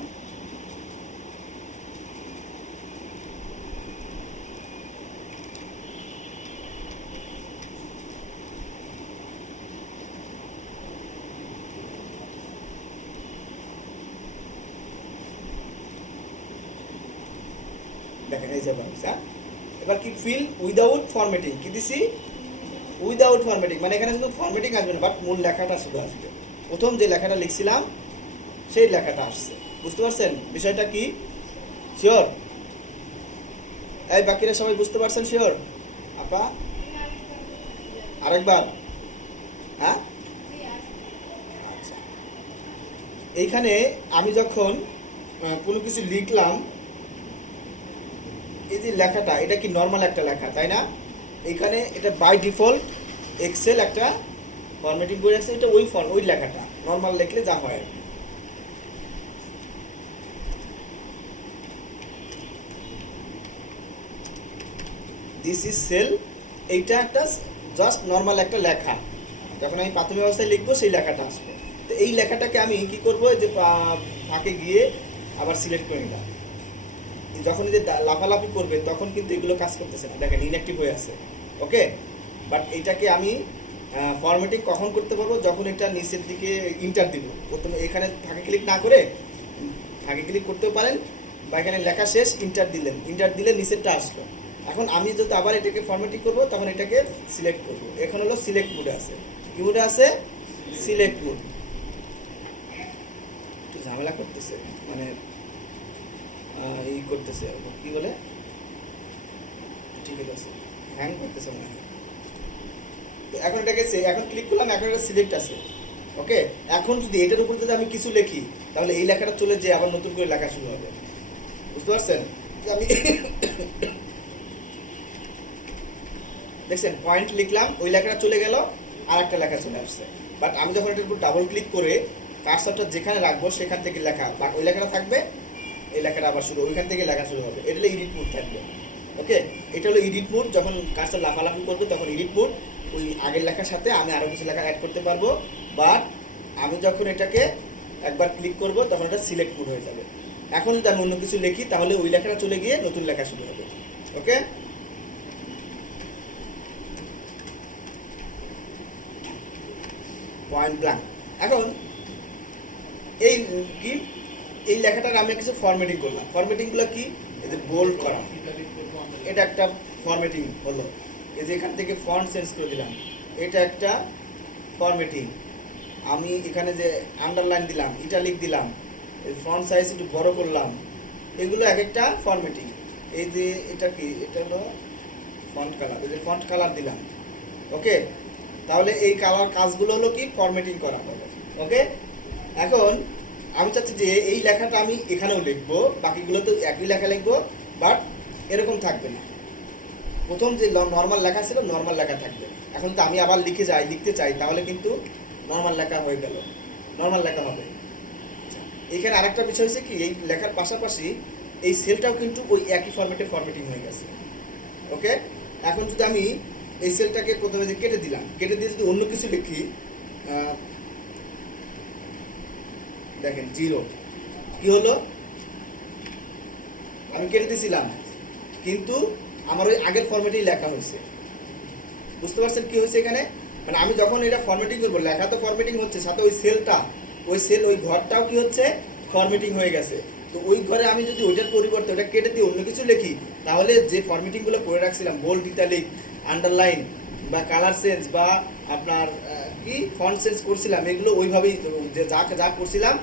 দেখেন এই যে হ্যাঁ, এবার কি ফিল উইদাউট ফরম্যাটিং কি দিছি? উইদাউট ফরম্যাটিং, মানে এখানে শুধু ফরম্যাটিং আসবে না, বাট মূল লেখাটা শুধু আসবে। প্রথম যে লেখাটা লিখছিলাম সেই লেখাটা আসছে। বুঝতে পারছেন বিষয়টা কি? শিওর? এই বাকিরা সবাই বুঝতে পারছেন? শিওর? আপা আরেকবার? হ্যাঁ, আচ্ছা। এইখানে আমি যখন কোনো কিছু লিখলাম, এই যে লেখাটা এটা কি নর্মাল একটা লেখা, তাই না? এখানে এটা বাই ডিফল্ট এক্সেল একটা ফরম্যাটিং করে রাখছে, এটা ওই লেখাটা নর্মাল লিখলে যা হয় আর কি। দিস ইজ সেল, এইটা একটা জাস্ট নর্মাল একটা লেখা, যখন আমি প্রাথমিক অবস্থায় লিখবো সেই লেখাটা আসবে। তো এই লেখাটাকে আমি কি করবো, যে ফাঁকে গিয়ে আবার সিলেক্ট করে নিলাম। যখন এই যে লাফালাফি করবে তখন কিন্তু এগুলো কাজ করতেছে না, দেখেন ইনঅ্যাক্টিভ হয়ে আছে। ওকে, বাট এইটাকে আমি ফরম্যাটিং কখন করতে পারবো? যখন এটা নিচের দিকে ইন্টার দিব। প্রথমে এখানে ফাঁকে ক্লিক না করে ফাঁকে ক্লিক করতেও পারেন, বা এখানে লেখা শেষ ইন্টার দিলে নিচেরটা আসলো। এখন আমি যদি আবার এটাকে ফরম্যাটিং করবো তখন এটাকে সিলেক্ট করবো। এখন হলো সিলেক্ট মোডে আছে। কি মোডে আছে? Select mode. একটু ঝামেলা করতেছে, মানে এই করতেছে কি বলে, ঠিক আছে, হ্যাং করতেছে মনে হয়। তো এখন এটাকে এখন ক্লিক করলাম, এখন এটা সিলেক্ট আছে। ওকে, এখন যদি এটার উপর যদি আমি কিছু লিখি তাহলে এই লেখাটা চলে যেয়ে আবার নতুন করে লেখা শুরু হবে। বুঝতে পারছেন? আমি দেখছেন পয়েন্ট লিখলাম, ওই লেখাটা চলে গেল, আর একটা লেখা চলে আসছে। বাট আমি যখন এটার উপর ডাবল ক্লিক করে কার্সারটা যেখানে রাখবো সেখান থেকে লেখা, ওই লেখাটা থাকবে, এই লেখাটা আবার শুরু, ওইখান থেকে লেখা শুরু হবে। এটা হলো এডিট মোড থাকবে। ওকে, এটা হলো এডিট মোড। যখন কার্সার লাফালাফি করবে তখন এডিট মোড, ওই আগের লেখার সাথে আমি আরও কিছু লেখা অ্যাড করতে পারবো। বাট আমি যখন এটাকে একবার ক্লিক করব তখন এটা সিলেক্ট মোড হয়ে যাবে। এখন যদি আমি অন্য কিছু লিখি তাহলে ওই লেখাটা চলে গিয়ে নতুন লেখা শুরু হবে। ওকে, পয়েন্ট ব্ল্যাঙ্ক। এখন এই কি, এই লেখাটার আমি কিছু ফরম্যাটিং করলাম। ফরম্যাটিংগুলো কি? এই যে বোল্ড করা, এটা একটা ফরম্যাটিং হলো। এই যে এখান থেকে ফন্ট চেঞ্জ করে দিলাম, এটা একটা ফরম্যাটিং। আমি এখানে যে আন্ডারলাইন দিলাম, ইটালিক দিলাম, এই ফন্ট সাইজ একটু বড় করলাম, এগুলো এক একটা ফরম্যাটিং। এই যে এটা কি, এটা হলো ফন্ট কালার, এই যে ফন্ট কালার দিলাম। ওকে, তাহলে এই কালার কাজগুলো হলো কি, ফরম্যাটিং করা হবে। ওকে, এখন আমি চাচ্ছি যে এই লেখাটা আমি এখানেও লিখবো, বাকিগুলো তো একই লেখা লিখবো, বাট এরকম থাকবে না। প্রথম যে নর্মাল লেখা ছিল নর্মাল লেখা থাকবে। এখন তো আমি আবার লিখতে চাই তাহলে কিন্তু নর্মাল লেখা হয়ে গেল, নর্মাল লেখা হবে। এইখানে আরেকটা বিষয় হচ্ছে কি, এই লেখার পাশাপাশি এই সেলটাও কিন্তু ওই একই ফরম্যাটে ফরম্যাটিং হয়ে গেছে। ওকে, এখন যদি আমি এই সেলটাকে প্রথমে যে কেটে দিলাম, কেটে দিয়ে যদি অন্য কিছু লিখি, দেখেন 0 কি হলো, আমি কেটে দিয়েছিলাম কিন্তু আমার ওই আগের ফরম্যাটেই লেখা হয়েছে। বুঝতে পারছেন কি হয়েছে এখানে? মানে আমি যখন এটা ফরম্যাটিং করবো, লেখা তো ফরম্যাটিং হচ্ছে, সাথে ওই সেলটা, ওই ঘরটাও কি হচ্ছে, ফরম্যাটিং হয়ে গেছে। তো ওই ঘরে আমি যদি ওইটার পরিবর্তে ওটা কেটে দিয়ে অন্য কিছু লিখি তাহলে যে ফরম্যাটিংগুলো করে রাখছিলাম, বোল্ড, ইটালিক, আন্ডারলাইন বা কালার চেঞ্জ বা আপনার কি ফন্ট চেঞ্জ করছিলাম, এগুলো ওইভাবেই যে যা করছিলাম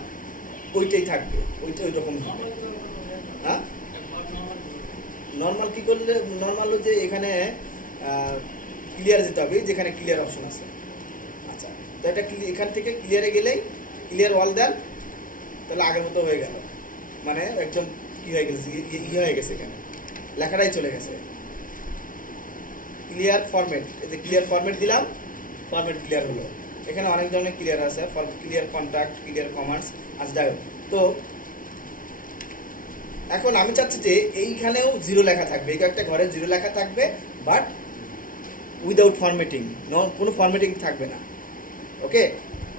ওইটাই থাকবে, ওইটা ওই রকম হবে। হ্যাঁ, নর্মাল কি করলে, নর্মাল যে এখানে ক্লিয়ার যেতে হবে, যেখানে ক্লিয়ার অপশন আছে। আচ্ছা, তো এটা এখান থেকে ক্লিয়ারে গেলেই ক্লিয়ার অল দেন, তাহলে আগের মতো হয়ে গেল, মানে একদম কী হয়ে গেছে, হয়ে গেছে, এখানে লেখাটাই চলে গেছে। ক্লিয়ার ফরম্যাট, এই যে ক্লিয়ার ফরম্যাট দিলাম, ফরম্যাট ক্লিয়ার হলো। এখানে অনেক ধরনের ক্লিয়ার আছে, ক্লিয়ার কন্ট্যাক্ট, ক্লিয়ার কমান্ডস, আচ্ছা যাই হোক। তো এখন আমি চাচ্ছি যে এইখানেও জিরো লেখা থাকবে, এই একটা ঘরে জিরো লেখা থাকবে, বাট উইদাউট ফরম্যাটিং, কোনো ফরম্যাটিং থাকবে না। ওকে,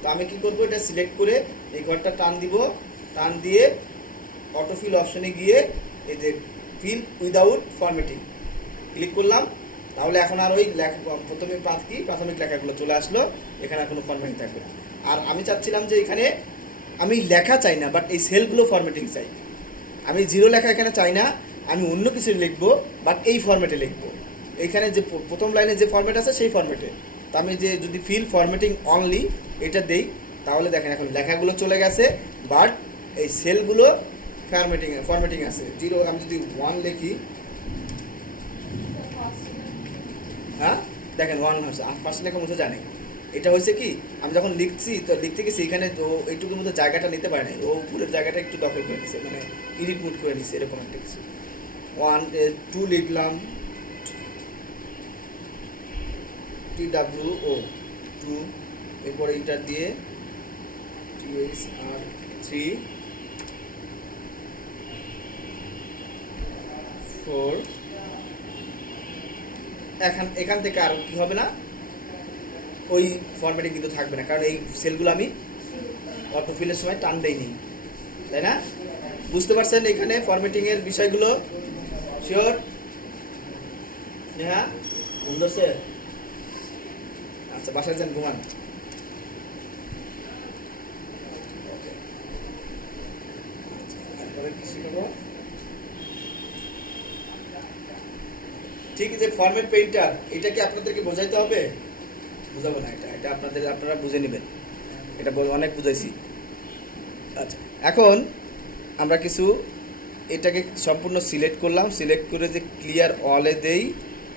তো আমি কি করব, এটা সিলেক্ট করে এই ঘরটা টান দিব, টান দিয়ে অটোফিল অপশনে গিয়ে এই যে ফিল উইদাউট ফরম্যাটিং ক্লিক করলাম, তাহলে এখন আর ওই প্রথমে প্রাথমিক লেখাগুলো চলে আসলো, এখানে আর কোনো ফরম্যাটিং থাকবে না। আর আমি চাচ্ছিলাম যে এখানে আমি লেখা চাই না, বাট এই সেলগুলো ফরম্যাটিং চাই। আমি জিরো লেখা এখানে চাই না, আমি অন্য কিছু লিখবো, বাট এই ফরম্যাটে লিখবো। এইখানে যে প্রথম লাইনে যে ফরম্যাট আছে সেই ফরম্যাটে। তো আমি যে যদি ফিল ফরম্যাটিং অনলি এটা দেই, তাহলে দেখেন এখন লেখাগুলো চলে গেছে, বাট এই সেলগুলো ফরম্যাটিং আছে। জিরো, আমি যদি 1 লিখি, হ্যাঁ দেখেন 1 হচ্ছে, 8% লেখা মুছে জানে। এটা হয়েছে কি, আমি যখন লিখছি তো লিখতে গেছি, এখানে তো এইটুকুর মধ্যে জায়গাটা নিতে পারে নাই, ও উপরের জায়গাটা একটু দখল করে নিছে, মানে এডিট মুড করে নিছে, এরকম একটা কিছু। 1 2 লিখলাম, TWO 2, এরপরে ইন্টার দিয়ে TSR 3 4। এখান থেকে আর কি হবে না, ওই ফরম্যাটিং কিন্তু থাকবে না, কারণ এই সেলগুলো আমি অটোফিলের সময় টান দেইনি, তাই না? বুঝতে পারছেন এখানে ফরম্যাটিংয়ের বিষয়গুলো? শিওর? হ্যাঁ, সুন্দর স্যার। আচ্ছা, বাসায় যান, ঘুমান। ঠিক আছে, ফরম্যাট পেইন্টার, এটা কি আপনাদেরকে বোঝাইতে হবে? বুঝাবো না, এটা আপনারা বুঝে নেবেন, এটা অনেক বুঝাইছি। আচ্ছা, এখন আমরা কিছু এটাকে সম্পূর্ণ সিলেক্ট করলাম, সিলেক্ট করে যে ক্লিয়ার অলে দেই,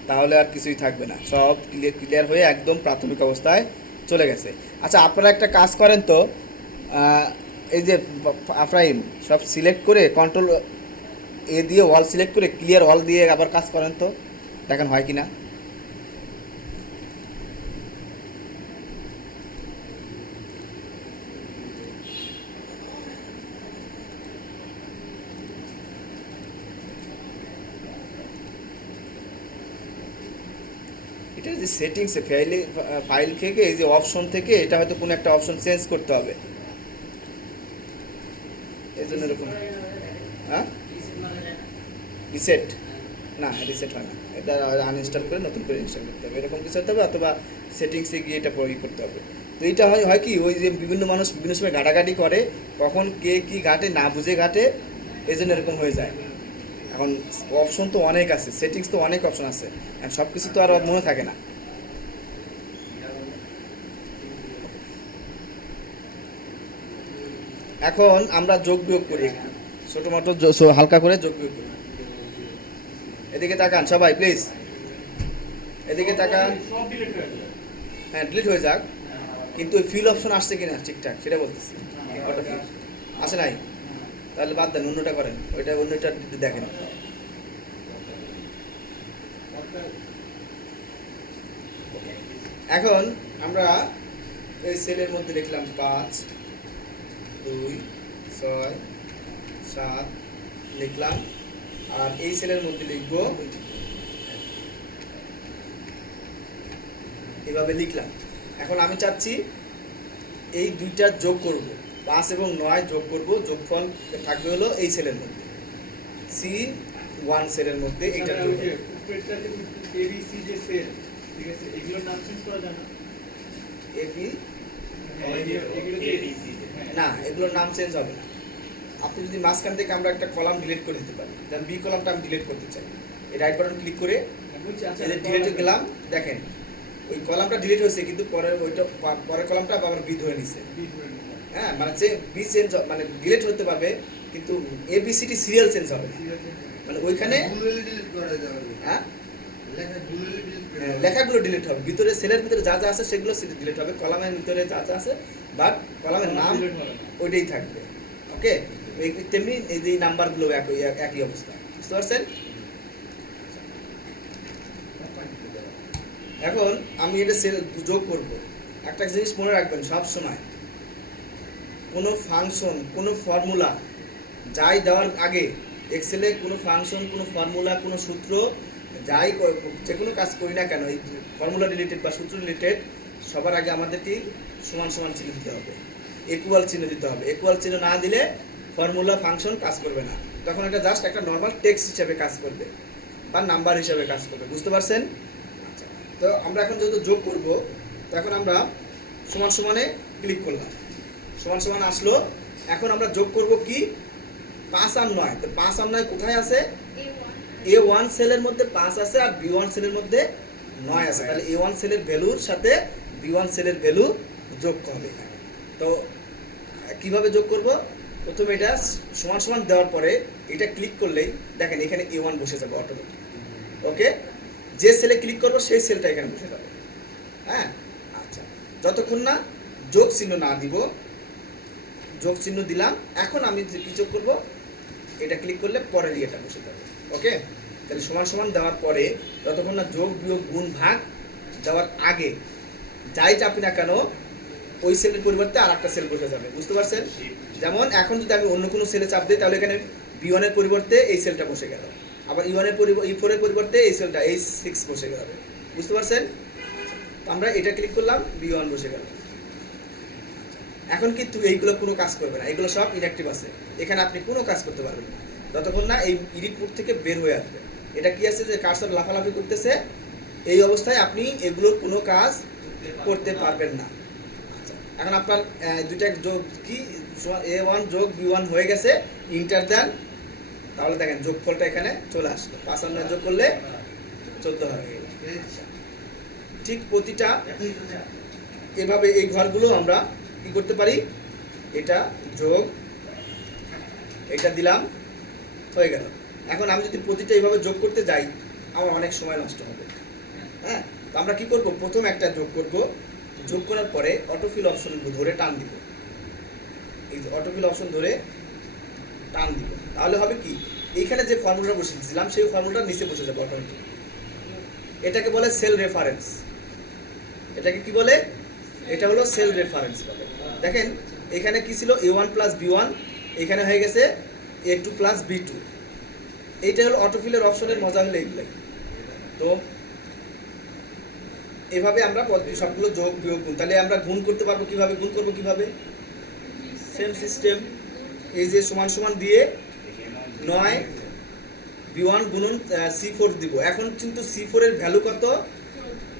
তাহলে আর কিছুই থাকবে না, সব ক্লিয়ার হয়ে একদম প্রাথমিক অবস্থায় চলে গেছে। আচ্ছা, আপনারা একটা কাজ করেন তো, এই যে আফরাইম সব সিলেক্ট করে কন্ট্রোল এ দিয়ে ওয়াল সিলেক্ট করে ক্লিয়ার অল দিয়ে আবার কাজ করেন তো, দেখেন হয় কি না। এটা যে সেটিংসে ফাইল থেকে এই যে অপশন থেকে এটা হয়তো কোনো একটা অপশন চেঞ্জ করতে হবে, এই জন্য এরকম। হ্যাঁ, রিসেট না, রিসেট হয় না, এটা আনইনস্টল করে নতুন করে ইনস্টল করতে হবে, এরকম কিছু হতে হবে, অথবা সেটিংসে গিয়ে এটা প্রয়োগ করতে হবে। তো এইটা হয় কি, ওই যে বিভিন্ন মানুষ বিভিন্ন সময় ঘাটাঘাটি করে, কখন কে কী ঘাটে না বুঝে ঘাটে, এই জন্য এরকম হয়ে যায়। এখন অপশন তো অনেক আছে, সেটিংস তো অনেক অপশন আছে, আর সব কিছু তো আর মনে থাকে না। এখন আমরা যোগ বিয়োগ করি, একটু ছোটো মোটো হালকা করে যোগ বিয়োগ করি। এদিকে তাকান সবাই প্লিজ, এদিকে তাকান। হ্যাঁ, ডিলিট হয়ে যাক, কিন্তু ওই ফিল অপশন আসছে কিনা ঠিকঠাক সেটা বলতেছি। অটো ফিল আসে নাই, তাহলে বাদ দেন, অন্যটা করেন, অন্যটা দেখেন। এখন আমরা এই সেলের মধ্যে লিখলাম 5 2 6 7 লিখলাম, আর এই সেলের মধ্যে লিখবো এভাবে লিখলাম। এখন আমি চাচ্ছি এই দুইটা যোগ করব, 5 এবং 9 যোগ করব, যোগফল থাকবে হলো এই সেলের মধ্যে, C1 সেলের মধ্যে। এইটা যোগ ABC যে সেল, ঠিক আছে, এগুলোর নাম চেঞ্জ করা যায় না? এবি ABC না, এগুলোর নাম চেঞ্জ হবে না। আপনি যদি মাঝখান থেকে আমরা একটা কলাম ডিলিট করে দিতে পারি, দেন বি কলামটা আমি ডিলিট করতে চাই, এই রাইট বাটন ক্লিক করে এই যে ডিলিটে গেলাম, দেখেন ওই কলামটা ডিলিট হয়েছে, কিন্তু পরের কলামটা আবার বি ধরে নিছে। হ্যাঁ, মানে যে বি চেঞ্জ মানে ডিলিট হতে পারবে, কিন্তু এবিসিডি সিরিয়াল চেঞ্জ হবে, মানে ওইখানে হ্যাঁ লেখাগুলো ডিলিট হবে, ভিতরে সেলের ভিতরে যা যা আছে সেগুলো ডিলিট হবে, কলামের ভিতরে যা যা আছে বাট কলামের নাম delete হবে না। ওইটাই থাকবে। ওকে, তেমনি এই যে নাম্বারগুলো একই অবস্থা, বুঝতে পারছেন? এখন আমি এটা যোগ করব। একটা জিনিস মনে রাখবেন সব সময়, কোনো ফাংশন, কোনো ফর্মুলা যাই দেওয়ার আগে, এক্সেলে কোনো ফাংশন, কোনো ফর্মুলা, কোনো সূত্র যাই যে কোনো কাজ করি না কেন, এই ফর্মুলা রিলেটেড বা সূত্র রিলেটেড সবার আগে আমাদেরকে সমান সমান চিহ্ন দিতে হবে, ইকুয়াল চিহ্ন দিতে হবে। ইকুয়াল চিহ্ন না দিলে ফর্মুলা ফাংশন কাজ করবে না, তখন এটা জাস্ট একটা নর্মাল টেক্সট হিসাবে কাজ করবে বা নাম্বার হিসাবে কাজ করবে, বুঝতে পারছেন? আচ্ছা, তো আমরা এখন যেহেতু যোগ করব, তো এখন আমরা সমান সমানে ক্লিক করলাম, সমান সমান আসলো। এখন আমরা যোগ করব কি 5 আর 9। তো 5 আর 9 কোথায় আছে? A1 সেলের মধ্যে 5 আছে আর B1 সেলের মধ্যে 9 আছে। তাহলে A1 সেলের ভ্যালুর সাথে B1 সেলের ভ্যালু যোগ হবে এখানে। তো কিভাবে যোগ করব? প্রথমে এটা সমান সমান দেওয়ার পরে এটা ক্লিক করলেই দেখেন এখানে A1 বসে যাবে অটোমেটিক। ওকে, যে সেলে ক্লিক করব সেই সেলটা এখানে বসে যাবে। হ্যাঁ, আচ্ছা, যতক্ষণ না যোগ চিহ্ন না দিব, যোগ চিহ্ন দিলাম। এখন আমি যে কি যোগ করব, এটা ক্লিক করলে পরের ইয়েটা বসে যাবে। ওকে, তাহলে সমান সমান দেওয়ার পরে যতক্ষণ না যোগ বিয়োগ গুণ ভাগ দেওয়ার আগে যাই চাপি না কেন ওই সেলের পরিবর্তে আর একটা সেল বসে যাবে, বুঝতে পারছেন? যেমন এখন যদি আমি অন্য কোনো সেলে চাপ দিই তাহলে এখানে B1 এর পরিবর্তে এই সেলটা বসে গেল, আবার E1 এর E4 এর পরিবর্তে এই সেলটা A6 বসে গেল, বুঝতে পারছেন? তো আমরা এটা ক্লিক করলাম, B1 বসে গেল। এখন কিন্তু এইগুলো কোনো কাজ করবে না, এগুলো সব ইনঅ্যাক্টিভ আছে, এখানে আপনি কোনো কাজ করতে পারবেন না যতক্ষণ না এই এডিট মোড থেকে বের হয়ে আসবে। এটা কি আছে যে কার্সর লাফালাফি করতেছে, এই অবস্থায় আপনি এগুলোর কোনো কাজ করতে পারবেন না। আচ্ছা, এখন আপনার দুইটা যোগ কি A1 যোগ B1 হয়ে গেছে, ইন্টার দেন, তাহলে দেখেন যোগফলটা এখানে চলে আসলো। 5 আর 9 যোগ করলে 14 হবে। আচ্ছা, ঠিক প্রতিটা এভাবে এই ঘরগুলো আমরা কি করতে পারি, এটা যোগ, এটা দিলাম, হয়ে গেল। এখন আমি যদি প্রতিটা এইভাবে যোগ করতে যাই আমার অনেক সময় নষ্ট হবে। হ্যাঁ, তো আমরা কি করব, প্রথম একটা যোগ করব, যোগ করার পরে অটোফিল অপশন ধরে টান দিব, এই যে অটোফিল অপশন ধরে টান দিব, তাহলে হবে কি এইখানে যে ফর্মুলাটা বসিয়েছিলাম সেই ফর্মুলাটা নিচে বসে যাবে অটোমেটিক। এটাকে বলে সেল রেফারেন্স। এটাকে কি বলে? এটা হলো সেল রেফারেন্স বলে। দেখেন এখানে কি ছিল, A1 প্লাস B1, এখানে হয়ে গেছে A2 প্লাস B2। এইটা হলো অটোফিলের অপশনের মজা হলো এইগুলাই। তো এভাবে আমরা সবগুলো যোগ বিয়োগ গুণ, তাহলে আমরা গুণ করতে পারবো কিভাবে, গুণ করবো কিভাবে, সেম সিস্টেম, এই যে সমান সমান দিয়ে 9 B1 গুণন C4 দিব। এখন কিন্তু C4 এর ভ্যালু কত?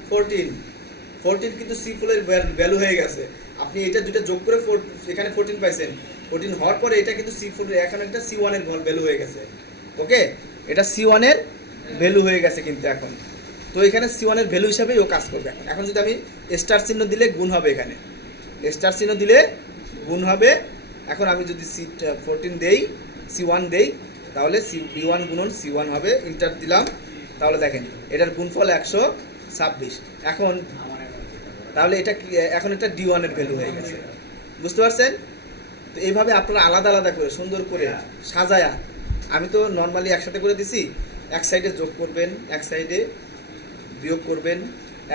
14 কিন্তু C4 এর ভ্যালু হয়ে গেছে। আপনি এটা দুটো যোগ করে এখানে 14 পাইছেন, 14 হওয়ার পরে এটা কিন্তু C4 এখন একটা C1 এর ভ্যালু হয়ে গেছে। ওকে, এটা C1 এর ভ্যালু হয়ে গেছে কিন্তু এখন। তো এখানে C1 এর ভ্যালু হিসাবেই ও কাজ করবে। এখন যদি আমি স্টার চিহ্ন দিলে গুণ হবে, এখানে স্টার চিহ্ন দিলে গুণ হবে। এখন আমি যদি C14 দেই, C1 দেই, তাহলে B1 গুণন C1 হবে, ইন্টার দিলাম, তাহলে দেখেন এটার গুণফল 126। এখন তাহলে এটা কি, এখন এটা D1 এর ভ্যালু হয়ে গেছে, বুঝতে পারছেন? তো এইভাবে আপনারা আলাদা আলাদা করে সুন্দর করে সাজায়া, আমি তো নর্মালি একসাথে করে দিছি, এক সাইডে যোগ করবেন, এক সাইডে বিয়োগ করবেন,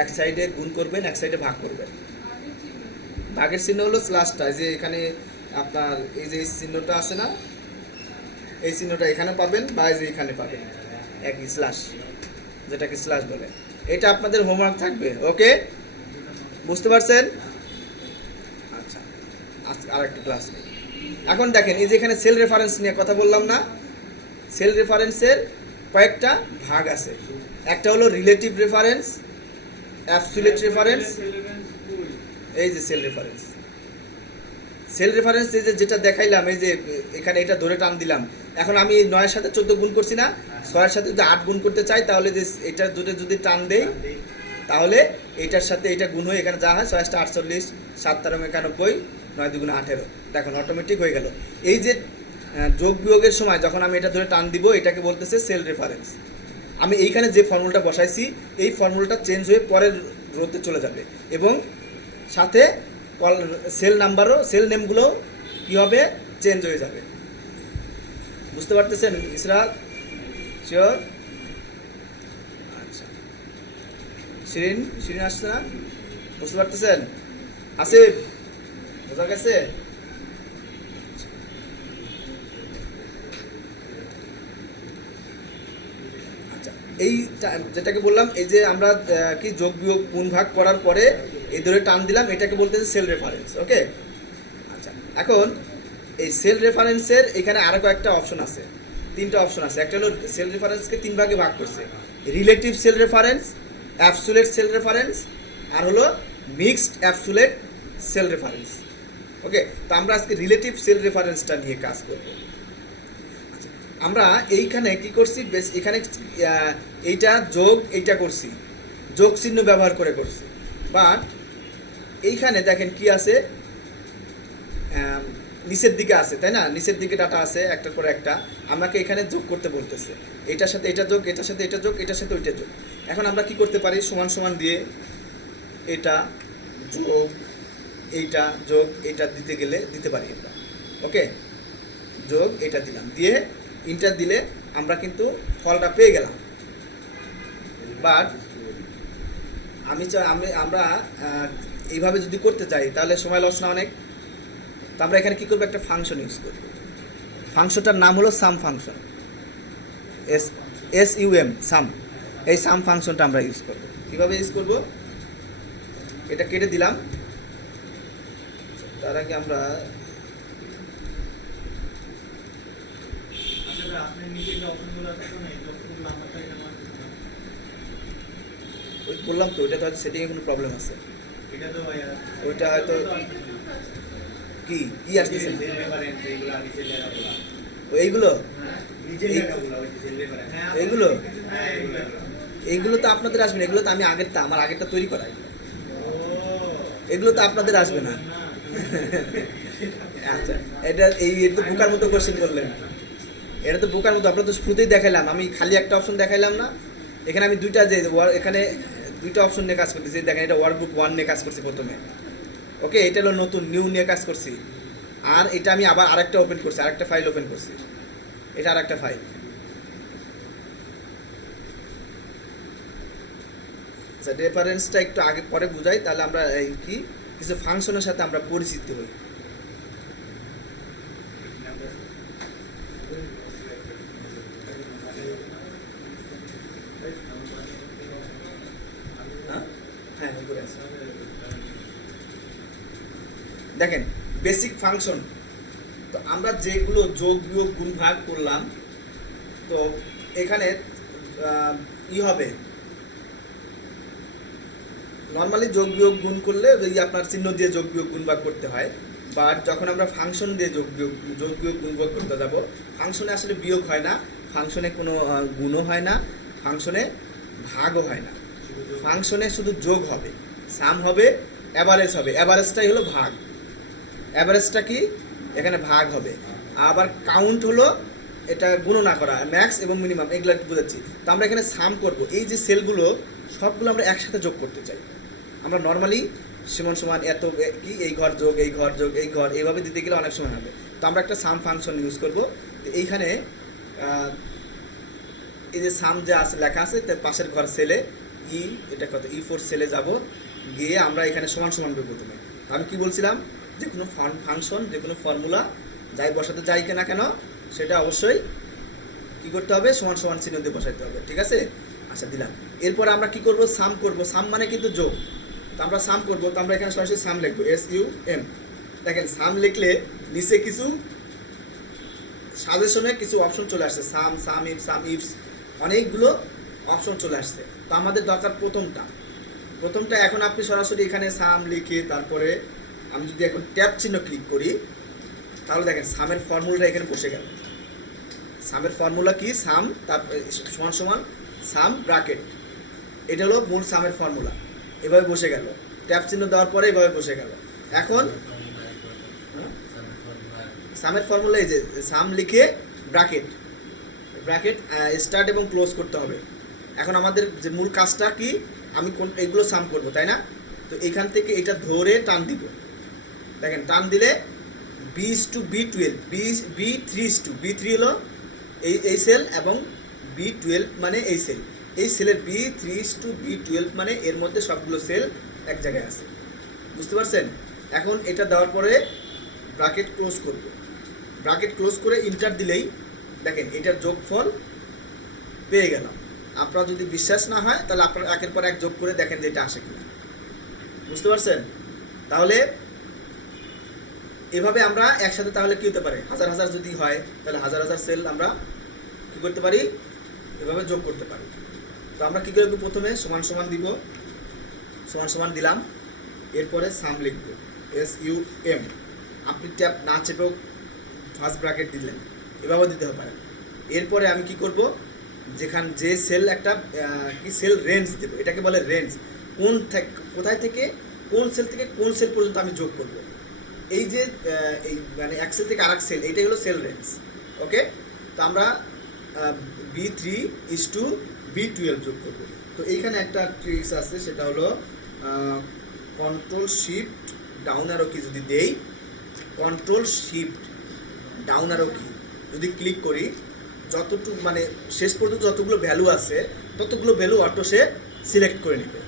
এক সাইডে গুণ করবেন, এক সাইডে ভাগ করবেন। ভাগের চিহ্ন হলো স্ল্যাশটা, যে এখানে আপনার এই যে চিহ্নটা আছে না, এই চিহ্নটা এখানে পাবেন বা এই যে এখানে পাবেন, একই স্ল্যাশ, যেটাকে স্ল্যাশ বলে। এটা আপনাদের হোমওয়ার্ক থাকবে। ওকে, বুঝতে পারছেন? আচ্ছা, আজকে আর একটা ক্লাস নেই। এখন দেখেন এই যে এখানে সেল রেফারেন্স নিয়ে কথা বললাম না, সেল রেফারেন্সের কয়েকটা ভাগ আছে। একটা হলো রিলেটিভ রেফারেন্স, অ্যাবসলিউট রেফারেন্স, এই যে সেল রেফারেন্স। সেল রেফারেন্স এই যে যেটা দেখাইলাম, এই যে এখানে এটা ধরে টান দিলাম, এখন আমি 9 সাথে 14 গুণ করছি না, 6 সাথে যদি 8 গুণ করতে চাই তাহলে যে এটা দুটো যদি টান দেই তাহলে এটার সাথে এটা গুণ হয়ে এখানে যা হয় 6 × 48, 7 × 91, 9 × 18, দেখুন অটোমেটিক হয়ে গেল। এই যে যোগ বিয়োগের সময় যখন আমি এটা ধরে টান দিব, এটাকে বলতেছে সেল রেফারেন্স। আমি এইখানে যে ফর্মুলাটা বসাইছি এই ফর্মুলাটা চেঞ্জ হয়ে পরের রোতে চলে যাবে এবং সাথে সেল নাম্বারও সেল নেমগুলোও কী হবে চেঞ্জ হয়ে যাবে। বুঝতে পারতেছেন ইসরাত? শিওর? আচ্ছা, শিরিন শিরিন আসছে না? বুঝতে পারতেছেন? আসিফ বোঝা গেছে? আচ্ছা, এই যেটাকে বললাম এই যে আমরা কি যোগ বিয়োগ গুণ ভাগ করার পরে এই ধরে টান দিলাম, এটাকে বলতেছে সেল রেফারেন্স। ওকে, আচ্ছা, এখন এই সেল রেফারেন্সের এখানে আরও কয়েকটা অপশন আছে, 3টা অপশন আছে। একটা হলো সেল রেফারেন্সকে 3 ভাগে ভাগ করছে, relative cell reference, absolute cell reference, আর হলো mixed absolute cell reference. Okay, তো আমরা আজকে রিলেটিভ সেল রেফারেন্সটা নিয়ে কাজ করব। আচ্ছা, আমরা এইখানে কি করছি, বেশ এখানে এইটা যোগ এইটা করছি, যোগ চিহ্ন ব্যবহার করে করছি। বাট এইখানে দেখেন কি আছে, নিচের দিকে আছে, তাই না? নিচের দিকে ডাটা আছে একটার পর একটা, আমাকে এখানে যোগ করতে বলতেছে, এটার সাথে এটা যোগ, এটার সাথে এটা যোগ, এটার সাথে ওইটা যোগ। এখন আমরা কি করতে পারি, সমান সমান দিয়ে এটা যোগ এইটা যোগ এইটা দিতে গেলে দিতে পারি আমরা। ওকে, যোগ এটা দিলাম, দিয়ে ইন্টার দিলে আমরা কিন্তু ফলটা পেয়ে গেলাম। বাট আমরা এইভাবে যদি করতে চাই তাহলে সময় লস না অনেক। তো আমরা এখানে কী করবো, একটা ফাংশন ইউজ করব। ফাংশনটার নাম হলো সাম ফাংশন, SUM সাম। এই সাম ফাংশনটা আমরা ইউজ করব। কীভাবে ইউজ করব, এটা কেটে দিলাম। তার আগে আমরা ওই বললাম তো, ওইটা তো হয়তো সেটিংয়ে কোনো প্রবলেম আছে, ওইটা হয়তো কি কি আসতেছে এইগুলো এইগুলো এইগুলো তো আপনাদের আসবে না, এগুলো তো আমি আমার আগেরটা তৈরি করা, এগুলো তো আপনাদের আসবে না। আচ্ছা, এটা তো বোকার মতো কোশ্চেন করলেন, এটা তো বোকার মতো। আপনার তো শুরুতেই দেখাইলাম, আমি খালি একটা অপশন দেখাইলাম না, এখানে আমি এখানে 2টা অপশন নিয়ে কাজ করতেছি। দেখেন, এটা ওয়ার্কবুক 1 নিয়ে কাজ করছি প্রথমে। ওকে, এটা হলো নতুন নিউ নিয়ে কাজ করছি। আর এটা আমি আবার আরেকটা ওপেন করছি, আরেকটা ফাইল ওপেন করছি, এটা আরেকটা ফাইল। আচ্ছা, রেফারেন্সটা একটু আগে পরে বুঝাই, তাহলে আমরা এই কি কিছু ফাংশনের সাথে আমরা পরিচিত হই। হ্যাঁ, উপরে আছে। দেখেন, বেসিক ফাংশন। তো আমরা যেগুলো যোগ বিয়োগ গুণ ভাগ করলাম, তো এখানে হবে নর্মালি যোগ বিয়োগ গুণ করলে আপনার চিহ্ন দিয়ে যোগ বিয়োগ গুণ ভাগ করতে হয়। বাট যখন আমরা ফাংশন দিয়ে যোগ বিয়োগ গুণ ভাগ করতে যাব, ফাংশনে আসলে বিয়োগ হয় না, ফাংশনে কোনো গুণও হয় না, ফাংশনে ভাগও হয় না, ফাংশনে শুধু যোগ হবে, সাম হবে, অ্যাভারেজ হবে। অ্যাভারেজটাই হলো ভাগ, অ্যাভারেজটা কি এখানে ভাগ হবে। আবার কাউন্ট হলো এটা গণনা করা, ম্যাক্স এবং মিনিমাম, এগুলো বোঝাচ্ছি। তো আমরা এখানে সাম করব, এই যে সেলগুলো সবগুলো আমরা একসাথে যোগ করতে চাই। আমরা নর্মালি সমান সমান এত কি এই ঘর যোগ এই ঘর যোগ এই ঘর, এইভাবে দিতে গেলে অনেক সময় হবে। তো আমরা একটা সাম ফাংশন ইউজ করব। তো এইখানে এই যে সাম যে আছে লেখা আছে, তার পাশের ঘর সেলে এটা কত E4 সেলে যাব, গিয়ে আমরা এখানে সমান সমান দেবো প্রথমে। আমি কি বলছিলাম, যে কোনো ফাংশন, যে কোনো ফর্মুলা যাই বসাতে যাই না কেন, সেটা অবশ্যই কি করতে হবে, সমান সমান চিহ্ন দিয়ে বসাতে হবে। ঠিক আছে? আচ্ছা, দিলাম। এরপর আমরা কি করব, সাম করব। সাম মানে কিন্তু যোগ। তো আমরা সাম করব, তো আমরা এখানে সরাসরি সাম লিখবো, SUM। দেখেন, সাম লিখলে নিচে কিছু সাজেশনে কিছু অপশন চলে আসছে, সাম ইফস, অনেকগুলো অপশন চলে আসছে। তো আমাদের দরকার প্রথমটা। এখন আপনি সরাসরি এখানে সাম লিখে তারপরে আমি যদি এখন ট্যাব চিহ্ন ক্লিক করি, তাহলে দেখেন সামের ফর্মুলাটা এখানে বসে গেল। সামের ফর্মুলা কি, সাম সমান সমান সাম ব্র্যাকেট, এটা হলো মূল সামের ফর্মুলা। এভাবে বসে গেল, ট্যাব চিহ্ন দেওয়ার পরে এভাবে বসে গেল। এখন সামের ফর্মুলা এই যে সাম লিখে ব্র্যাকেট স্টার্ট এবং ক্লোজ করতে হবে। এখন আমাদের যে মূল কাজটা কি, আমি কোন এগুলো সাম করব, তাই না? তো এখান থেকে এটা ধরে টান দিব, দেখেন টান দিলে B/B12, B3 হলো এই সেল এবং B12 মানে এই সেল, এই সেলের B3/B12 মানে এর মধ্যে সবগুলো সেল এক জায়গায় আছে, বুঝতে পারছেন? এখন এটা দেওয়ার পরে ব্র্যাকেট ক্লোজ করব, ব্র্যাকেট ক্লোজ করে ইন্টার দিলেই দেখেন এটার যোগফল পেয়ে গেলাম। আপনার যদি বিশ্বাস না হয় তাহলে আপনারা একের পর এক যোগ করে দেখেন যে এটা আসে কিনা, বুঝতে পারছেন? তাহলে এভাবে আমরা একসাথে তাহলে কী হতে পারে, হাজার হাজার যদি হয় তাহলে হাজার হাজার সেল আমরা কী করতে পারি, এভাবে যোগ করতে পারি। তো আমরা কী করব, প্রথমে সমান সমান দিব, সমান সমান দিলাম, এরপরে সাম লিখব SUM, আপনি ট্যাপ না চেপেও ফার্স্ট ব্র্যাকেট দিলেন, এভাবেও দিতে পারেন। এরপরে আমি কি করব, যে সেল একটা কি সেল রেঞ্জ দেবো, এটাকে বলে রেঞ্জ, কোথায় থেকে কোন সেল থেকে কোন সেল পর্যন্ত আমি যোগ করব, এই যে এই মানে এক সেল থেকে আরেক সেল, এইটাই হলো সেল রেঞ্জ। ওকে, তো আমরা B3/B12 যোগ করব। তো এইখানে একটা ট্রিক্স আছে, সেটা হলো Ctrl+Shift ডাউন অ্যারো কি যদি দেই, Ctrl+Shift ডাউন অ্যারো কি যদি ক্লিক করি, যতটুকু মানে শেষ পর্যন্ত যতগুলো ভ্যালু আছে ততগুলো ভ্যালু অটো সে সিলেক্ট করে নেবে।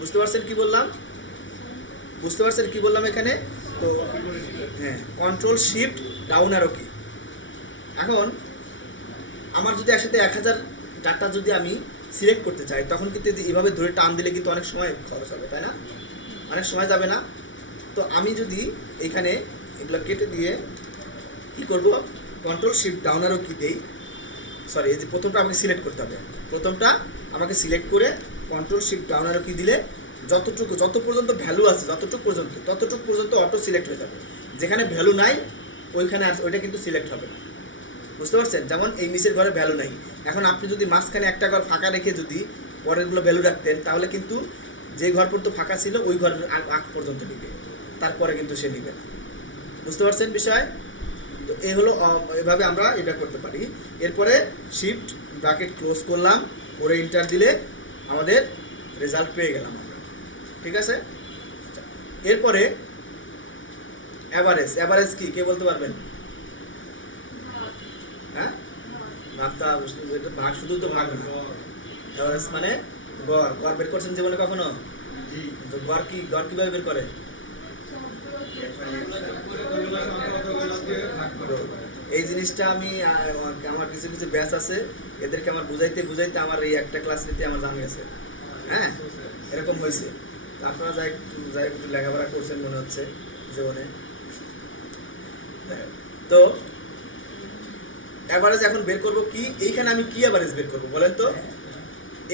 বুঝতে পারছেন কি বললাম? বুঝতে পারছেন কি বললাম এখানে? তো হ্যাঁ, Ctrl+Shift ডাউন অ্যারো কি। এখন আমার যদি একসাথে 1000 ডাটা যদি আমি সিলেক্ট করতে চাই, তখন কিন্তু এইভাবে ধরে টান দিলে কিন্তু অনেক সময় খরচ হবে, তাই না? অনেক সময় যাবে না? তো আমি যদি এখানে এগুলো কেটে দিয়ে কী করব, Ctrl+Shift ডাউন অ্যারো কি দেই, সরি এই যে প্রথমটা আমাকে সিলেক্ট করতে হবে, প্রথমটা আমাকে সিলেক্ট করে Ctrl+Shift ডাউন অ্যারো কি দিলে যত পর্যন্ত ভ্যালু আছে ততটুকু পর্যন্ত অটো সিলেক্ট হয়ে যাবে। যেখানে ভ্যালু নাই ওইখানে ওইটা কিন্তু সিলেক্ট হবে না, বুঝতে পারছেন? যেমন এই নিচের ঘরে ভ্যালু নাই, এখন আপনি যদি মাঝখানে একটা ঘর ফাঁকা রেখে যদি পরেরগুলো ভ্যালু রাখতেন, তাহলে কিন্তু যে ঘর পর্যন্ত ফাঁকা ছিল ওই ঘরের আগ পর্যন্ত নিবে, তারপরে কিন্তু সে নিবে না। বুঝতে পারছেন বিষয়? তো এই হলো, এভাবে আমরা এটা করতে পারি। এরপরে শিফট ব্র্যাকেট ক্লোজ করলাম, করে ইন্টার দিলে আমাদের রেজাল্ট পেয়ে গেলাম আমরা, ঠিক আছে? এরপরে অ্যাভারেজ কি কে বলতে পারবেন? হ্যাঁ, ভাগটা ভাগ, শুধু তো ভাগ না, অ্যাভারেজ মানে গড় বের করছেন জীবনে কখনো? তো গড় কিভাবে বের করে? এই জিনিসটা আমি আমার কিছু কিছু ব্যাচ আছে, এদেরকে আমার বুঝাইতে আমার এই একটা ক্লাস নিতে আমার জানা গেছে। হ্যাঁ, এরকম হয়েছে। আপনারা যাই একটু লেখাপড়া করছেন মনে হচ্ছে জীবনে। তো অ্যাভারেজ এখন বের করব কি, এইখানে আমি কি অ্যাভারেজ বের করব বলেন তো?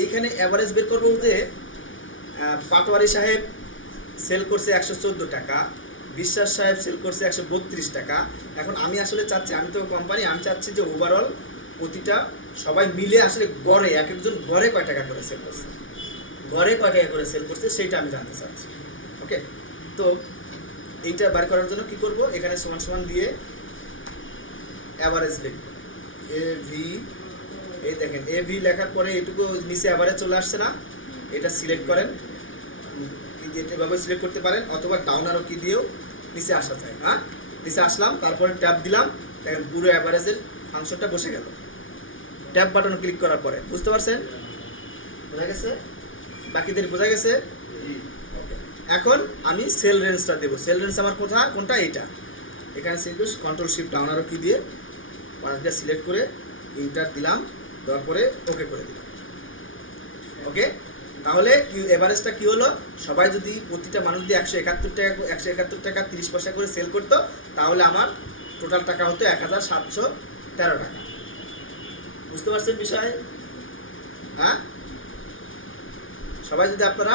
এইখানে অ্যাভারেজ বের করব যে পাটোয়ারি সাহেব সেল করছে 114 টাকা, বিশ্বাস সাহেব সেল করছে 132 টাকা। এখন আমি আসলে চাচ্ছি, আমি তো কোম্পানি, আমি চাচ্ছি যে ওভারঅল প্রতিটা সবাই মিলে আসলে গড়ে এক একজন গড়ে কয় টাকা করে সেল করছে, সেইটা আমি জানতে চাচ্ছি। ওকে, তো এইটা বার করার জন্য কি করব, এখানে সমান সমান দিয়ে অ্যাভারেজ লিখব, এই দেখেন এভি লেখার পরে এটুকু নিচে অ্যাভারেজ চলে আসছে না, এটা সিলেক্ট করেন, এভাবে সিলেক্ট করতে পারেন, অথবা ডাউন অ্যারো কি দিয়েও নিচে আসা যায়। হ্যাঁ, নিচে আসলাম, তারপরে ট্যাব দিলাম, দেখেন পুরো অ্যাভারেজের ফাংশনটা বসে গেল ট্যাব বাটন ক্লিক করার পরে। বুঝতে পারছেন? বোঝা গেছে? বাকিদের বোঝা গেছে? এখন আমি সেল রেঞ্জটা দেবো। সেল রেঞ্জ আমার কোনটা? এইটা। এখানে Ctrl+Shift ডাউন অ্যারো কি দিয়ে ওয়ানটা সিলেক্ট করে ইন্টার দিলাম, দেওয়ার পরে ওকে করে দিলাম। ওকে, তাহলে এভারেজটা কি হলো, সবাই যদি প্রতিটা মানুষ দিয়ে 171 টাকা 30 পয়সা করে সেল করতো, তাহলে আমার টোটাল টাকা হতো 1713 টাকা। বুঝতে পারছেন বিষয়? হ্যাঁ, সবাই যদি আপনারা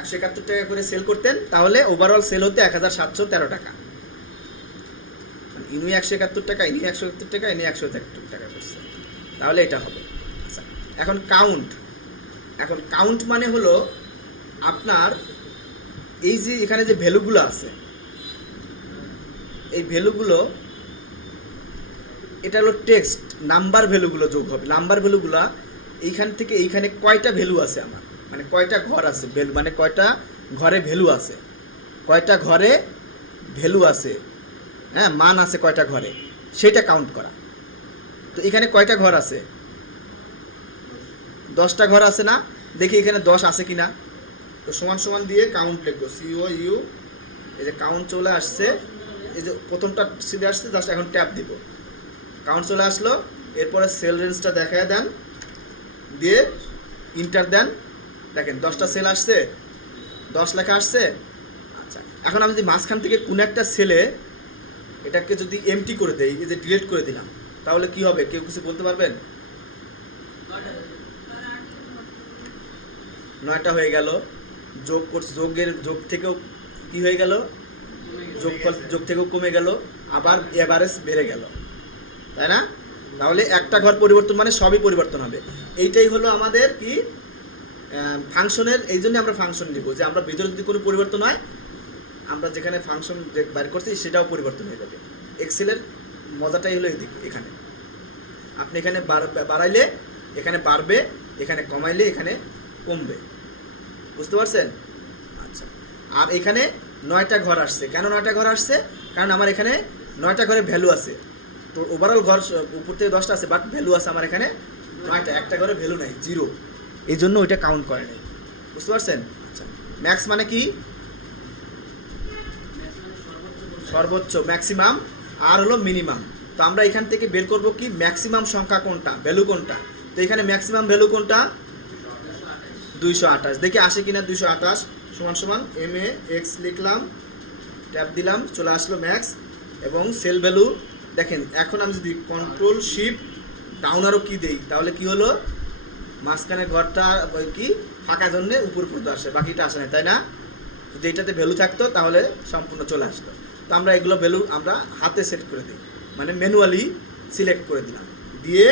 171 টাকা করে সেল করতেন, তাহলে ওভারঅল সেল হতো 1713 টাকা। ইনি 171 টাকা, ইনি 171 টাকা, ইনি 171 টাকা করছে, তাহলে এটা হবে। আচ্ছা, এখন কাউন্ট মানে হলো আপনার এই যে এখানে যে ভ্যালুগুলো আছে, এই ভ্যালুগুলো এটা হলো টেক্সট, নাম্বার ভ্যালুগুলো যোগ হবে। নাম্বার ভ্যালুগুলো এইখান থেকে এইখানে কয়টা ভ্যালু আছে আমার, মানে কয়টা ঘর আছে ভ্যালু, মানে কয়টা ঘরে ভ্যালু আছে, কয়টা ঘরে ভ্যালু আছে, হ্যাঁ মান আছে কয়টা ঘরে, সেটা কাউন্ট করা। তো এখানে কয়টা ঘর আছে? 10টা ঘর আছে না? দেখি এখানে 10 আছে কিনা। তো সমান সমান দিয়ে কাউন্ট লিখবো, COU, এই যে কাউন্ট চলে আসছে, এই যে প্রথমটা সিধে আসছে, জাস্ট এখন ট্যাপ দিব, কাউন্ট চলে আসলো। এরপরে সেল রেঞ্জটা দেখায় দেন, দিয়ে ইন্টার দেন, দেখেন 10টা সেল আসছে, 10 লেখা আসছে। আচ্ছা, এখন আমি যদি মাঝখান থেকে কোনো একটা সেলে এটাকে যদি এমটি করে দেই, এই যে ডিলিট করে দিলাম, তাহলে কি হবে? কেউ কিছু বলতে পারবেন? 9টা হয়ে গেল। যোগ করছে, যোগ থেকেও কি হয়ে গেল? যোগ থেকেও কমে গেল, আবার এভারেজ বেড়ে গেল, তাই না? তাহলে একটা ঘর পরিবর্তন মানে সবই পরিবর্তন হবে। এইটাই হলো আমাদের কি ফাংশনের। এই জন্য আমরা ফাংশন লিখব, যে আমরা ভিতরে যদি কোনো পরিবর্তন হয়, আমরা যেখানে ফাংশন বাইর করছি সেটাও পরিবর্তন হয়ে যাবে। এক্সেলের মজাটাই হলো এইদিকে, এখানে আপনি এখানে বাড়াইলে এখানে বাড়বে, এখানে কমাইলে এখানে কমবে, বুঝতে পারছেন? আচ্ছা, আর এখানে 9টা ঘর আসছে। কেন 9টা ঘর আসছে? কারণ আমার এখানে 9টা ঘরে ভ্যালু আছে। তো ওভারঅল ঘর উপর থেকে 10টা আছে, বাট ভ্যালু আছে আমার এখানে 9টা, একটা ঘরে ভ্যালু নাই, 0, এই জন্য ওইটা কাউন্ট করে নাই, বুঝতে পারছেন? আচ্ছা, ম্যাক্স মানে কি? সর্বোচ্চ, ম্যাক্সিমাম, আর হলো মিনিমাম। তো আমরা এখান থেকে বের করব কি ম্যাক্সিমাম সংখ্যা কোনটা, ভ্যালু কোনটা। তো এখানে ম্যাক্সিমাম ভ্যালু কোনটা? 228। দেখি আসে কিনা 228 সমান সমান MAX লিখলাম, ট্যাপ দিলাম, চলে আসলো ম্যাক্স এবং সেল ভ্যালু। দেখেন এখন আমি যদি কন্ট্রোল শিফট ডাউন আরও কি দেই, তাহলে কি হলো? মাঝখানের ঘরটা কি ফাঁকা জন্য উপর পর্যন্ত আসে, বাকিটা আসে না, তাই না? যদি এটাতে ভ্যালু থাকতো তাহলে সম্পূর্ণ চলে আসতো। তো আমরা এগুলো ভ্যালু আমরা হাতে সেট করে দিই, মানে ম্যানুয়ালি সিলেক্ট করে দিলাম, দিয়ে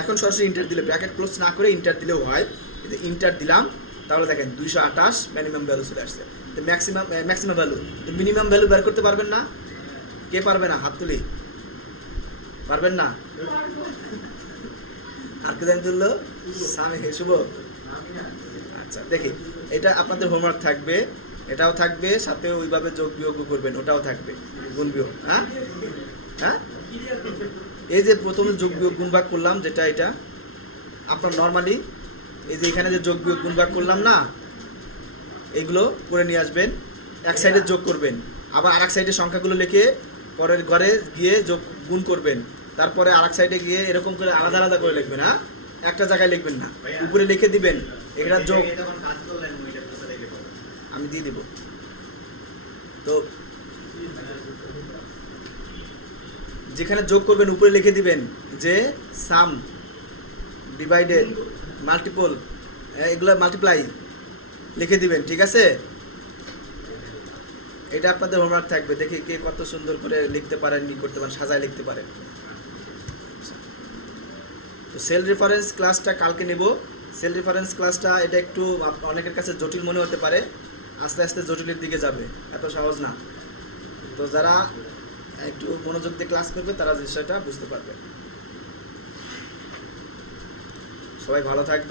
এখন সরাসরি ইন্টার দিলে, ব্র্যাকেট ক্লোজ না করে ইন্টার দিলেও হয়। যদি ইন্টার দিলাম তাহলে দেখেন 228 মিনিমাম ভ্যালু চলে আসছে। তো ম্যাক্সিমাম ভ্যালু, তো মিনিমাম ভ্যালু বের করতে পারবেন না? কে পারবে না? হাত তুলি। পারবেন না? আর কে জানি তুললো? সামি, শুভ। আচ্ছা, দেখি এটা আপনাদের হোমওয়ার্ক থাকবে, এটাও থাকবে, সাথে ওইভাবে যোগ বিয়োগ করবেন, ওটাও থাকবে, গুণ বিয়োগ। হ্যাঁ হ্যাঁ, এই যে প্রথমে যোগ বিয়োগ গুণ ভাগ করলাম, যেটা এটা আপনার নর্মালি এই যে এখানে যে যোগ বিয়োগ গুণ ভাগ করলাম না, এগুলো করে নিয়ে আসবেন, এক সাইডে যোগ করবেন, আবার আর এক সাইডে সংখ্যাগুলো লিখে পরের ঘরে গিয়ে যোগ গুণ করবেন, তারপরে আর এক সাইডে গিয়ে এরকম করে আলাদা আলাদা করে লিখবেন। হ্যাঁ, একটা জায়গায় লিখবেন না, উপরে লিখে দিবেন এটা যোগ, আমি দিয়ে দিব। তো যেখানে যোগ করবেন উপরে লিখে দিবেন যে সাম, ডিভাইডেড, মাল্টিপল, এগুলো মাল্টিপ্লাই লিখে দিবেন, ঠিক আছে? এটা আপনাদের হোমওয়ার্ক থাকবে, দেখি কে কত সুন্দর করে লিখতে পারেন, ই করতে পারেন, সাজায় লিখতে পারেন। তো সেল রেফারেন্স ক্লাসটা কালকে নেব। সেল রেফারেন্স ক্লাসটা এটা একটু অনেকের কাছে জটিল মনে হতে পারে, আস্তে আস্তে জটিলের দিকে যাবে, এত সহজ না। তো যারা একটু মনোযোগ দিয়ে ক্লাস করবে তারা বিষয়টা বুঝতে পারবে। সবাই ভালো থাকবে।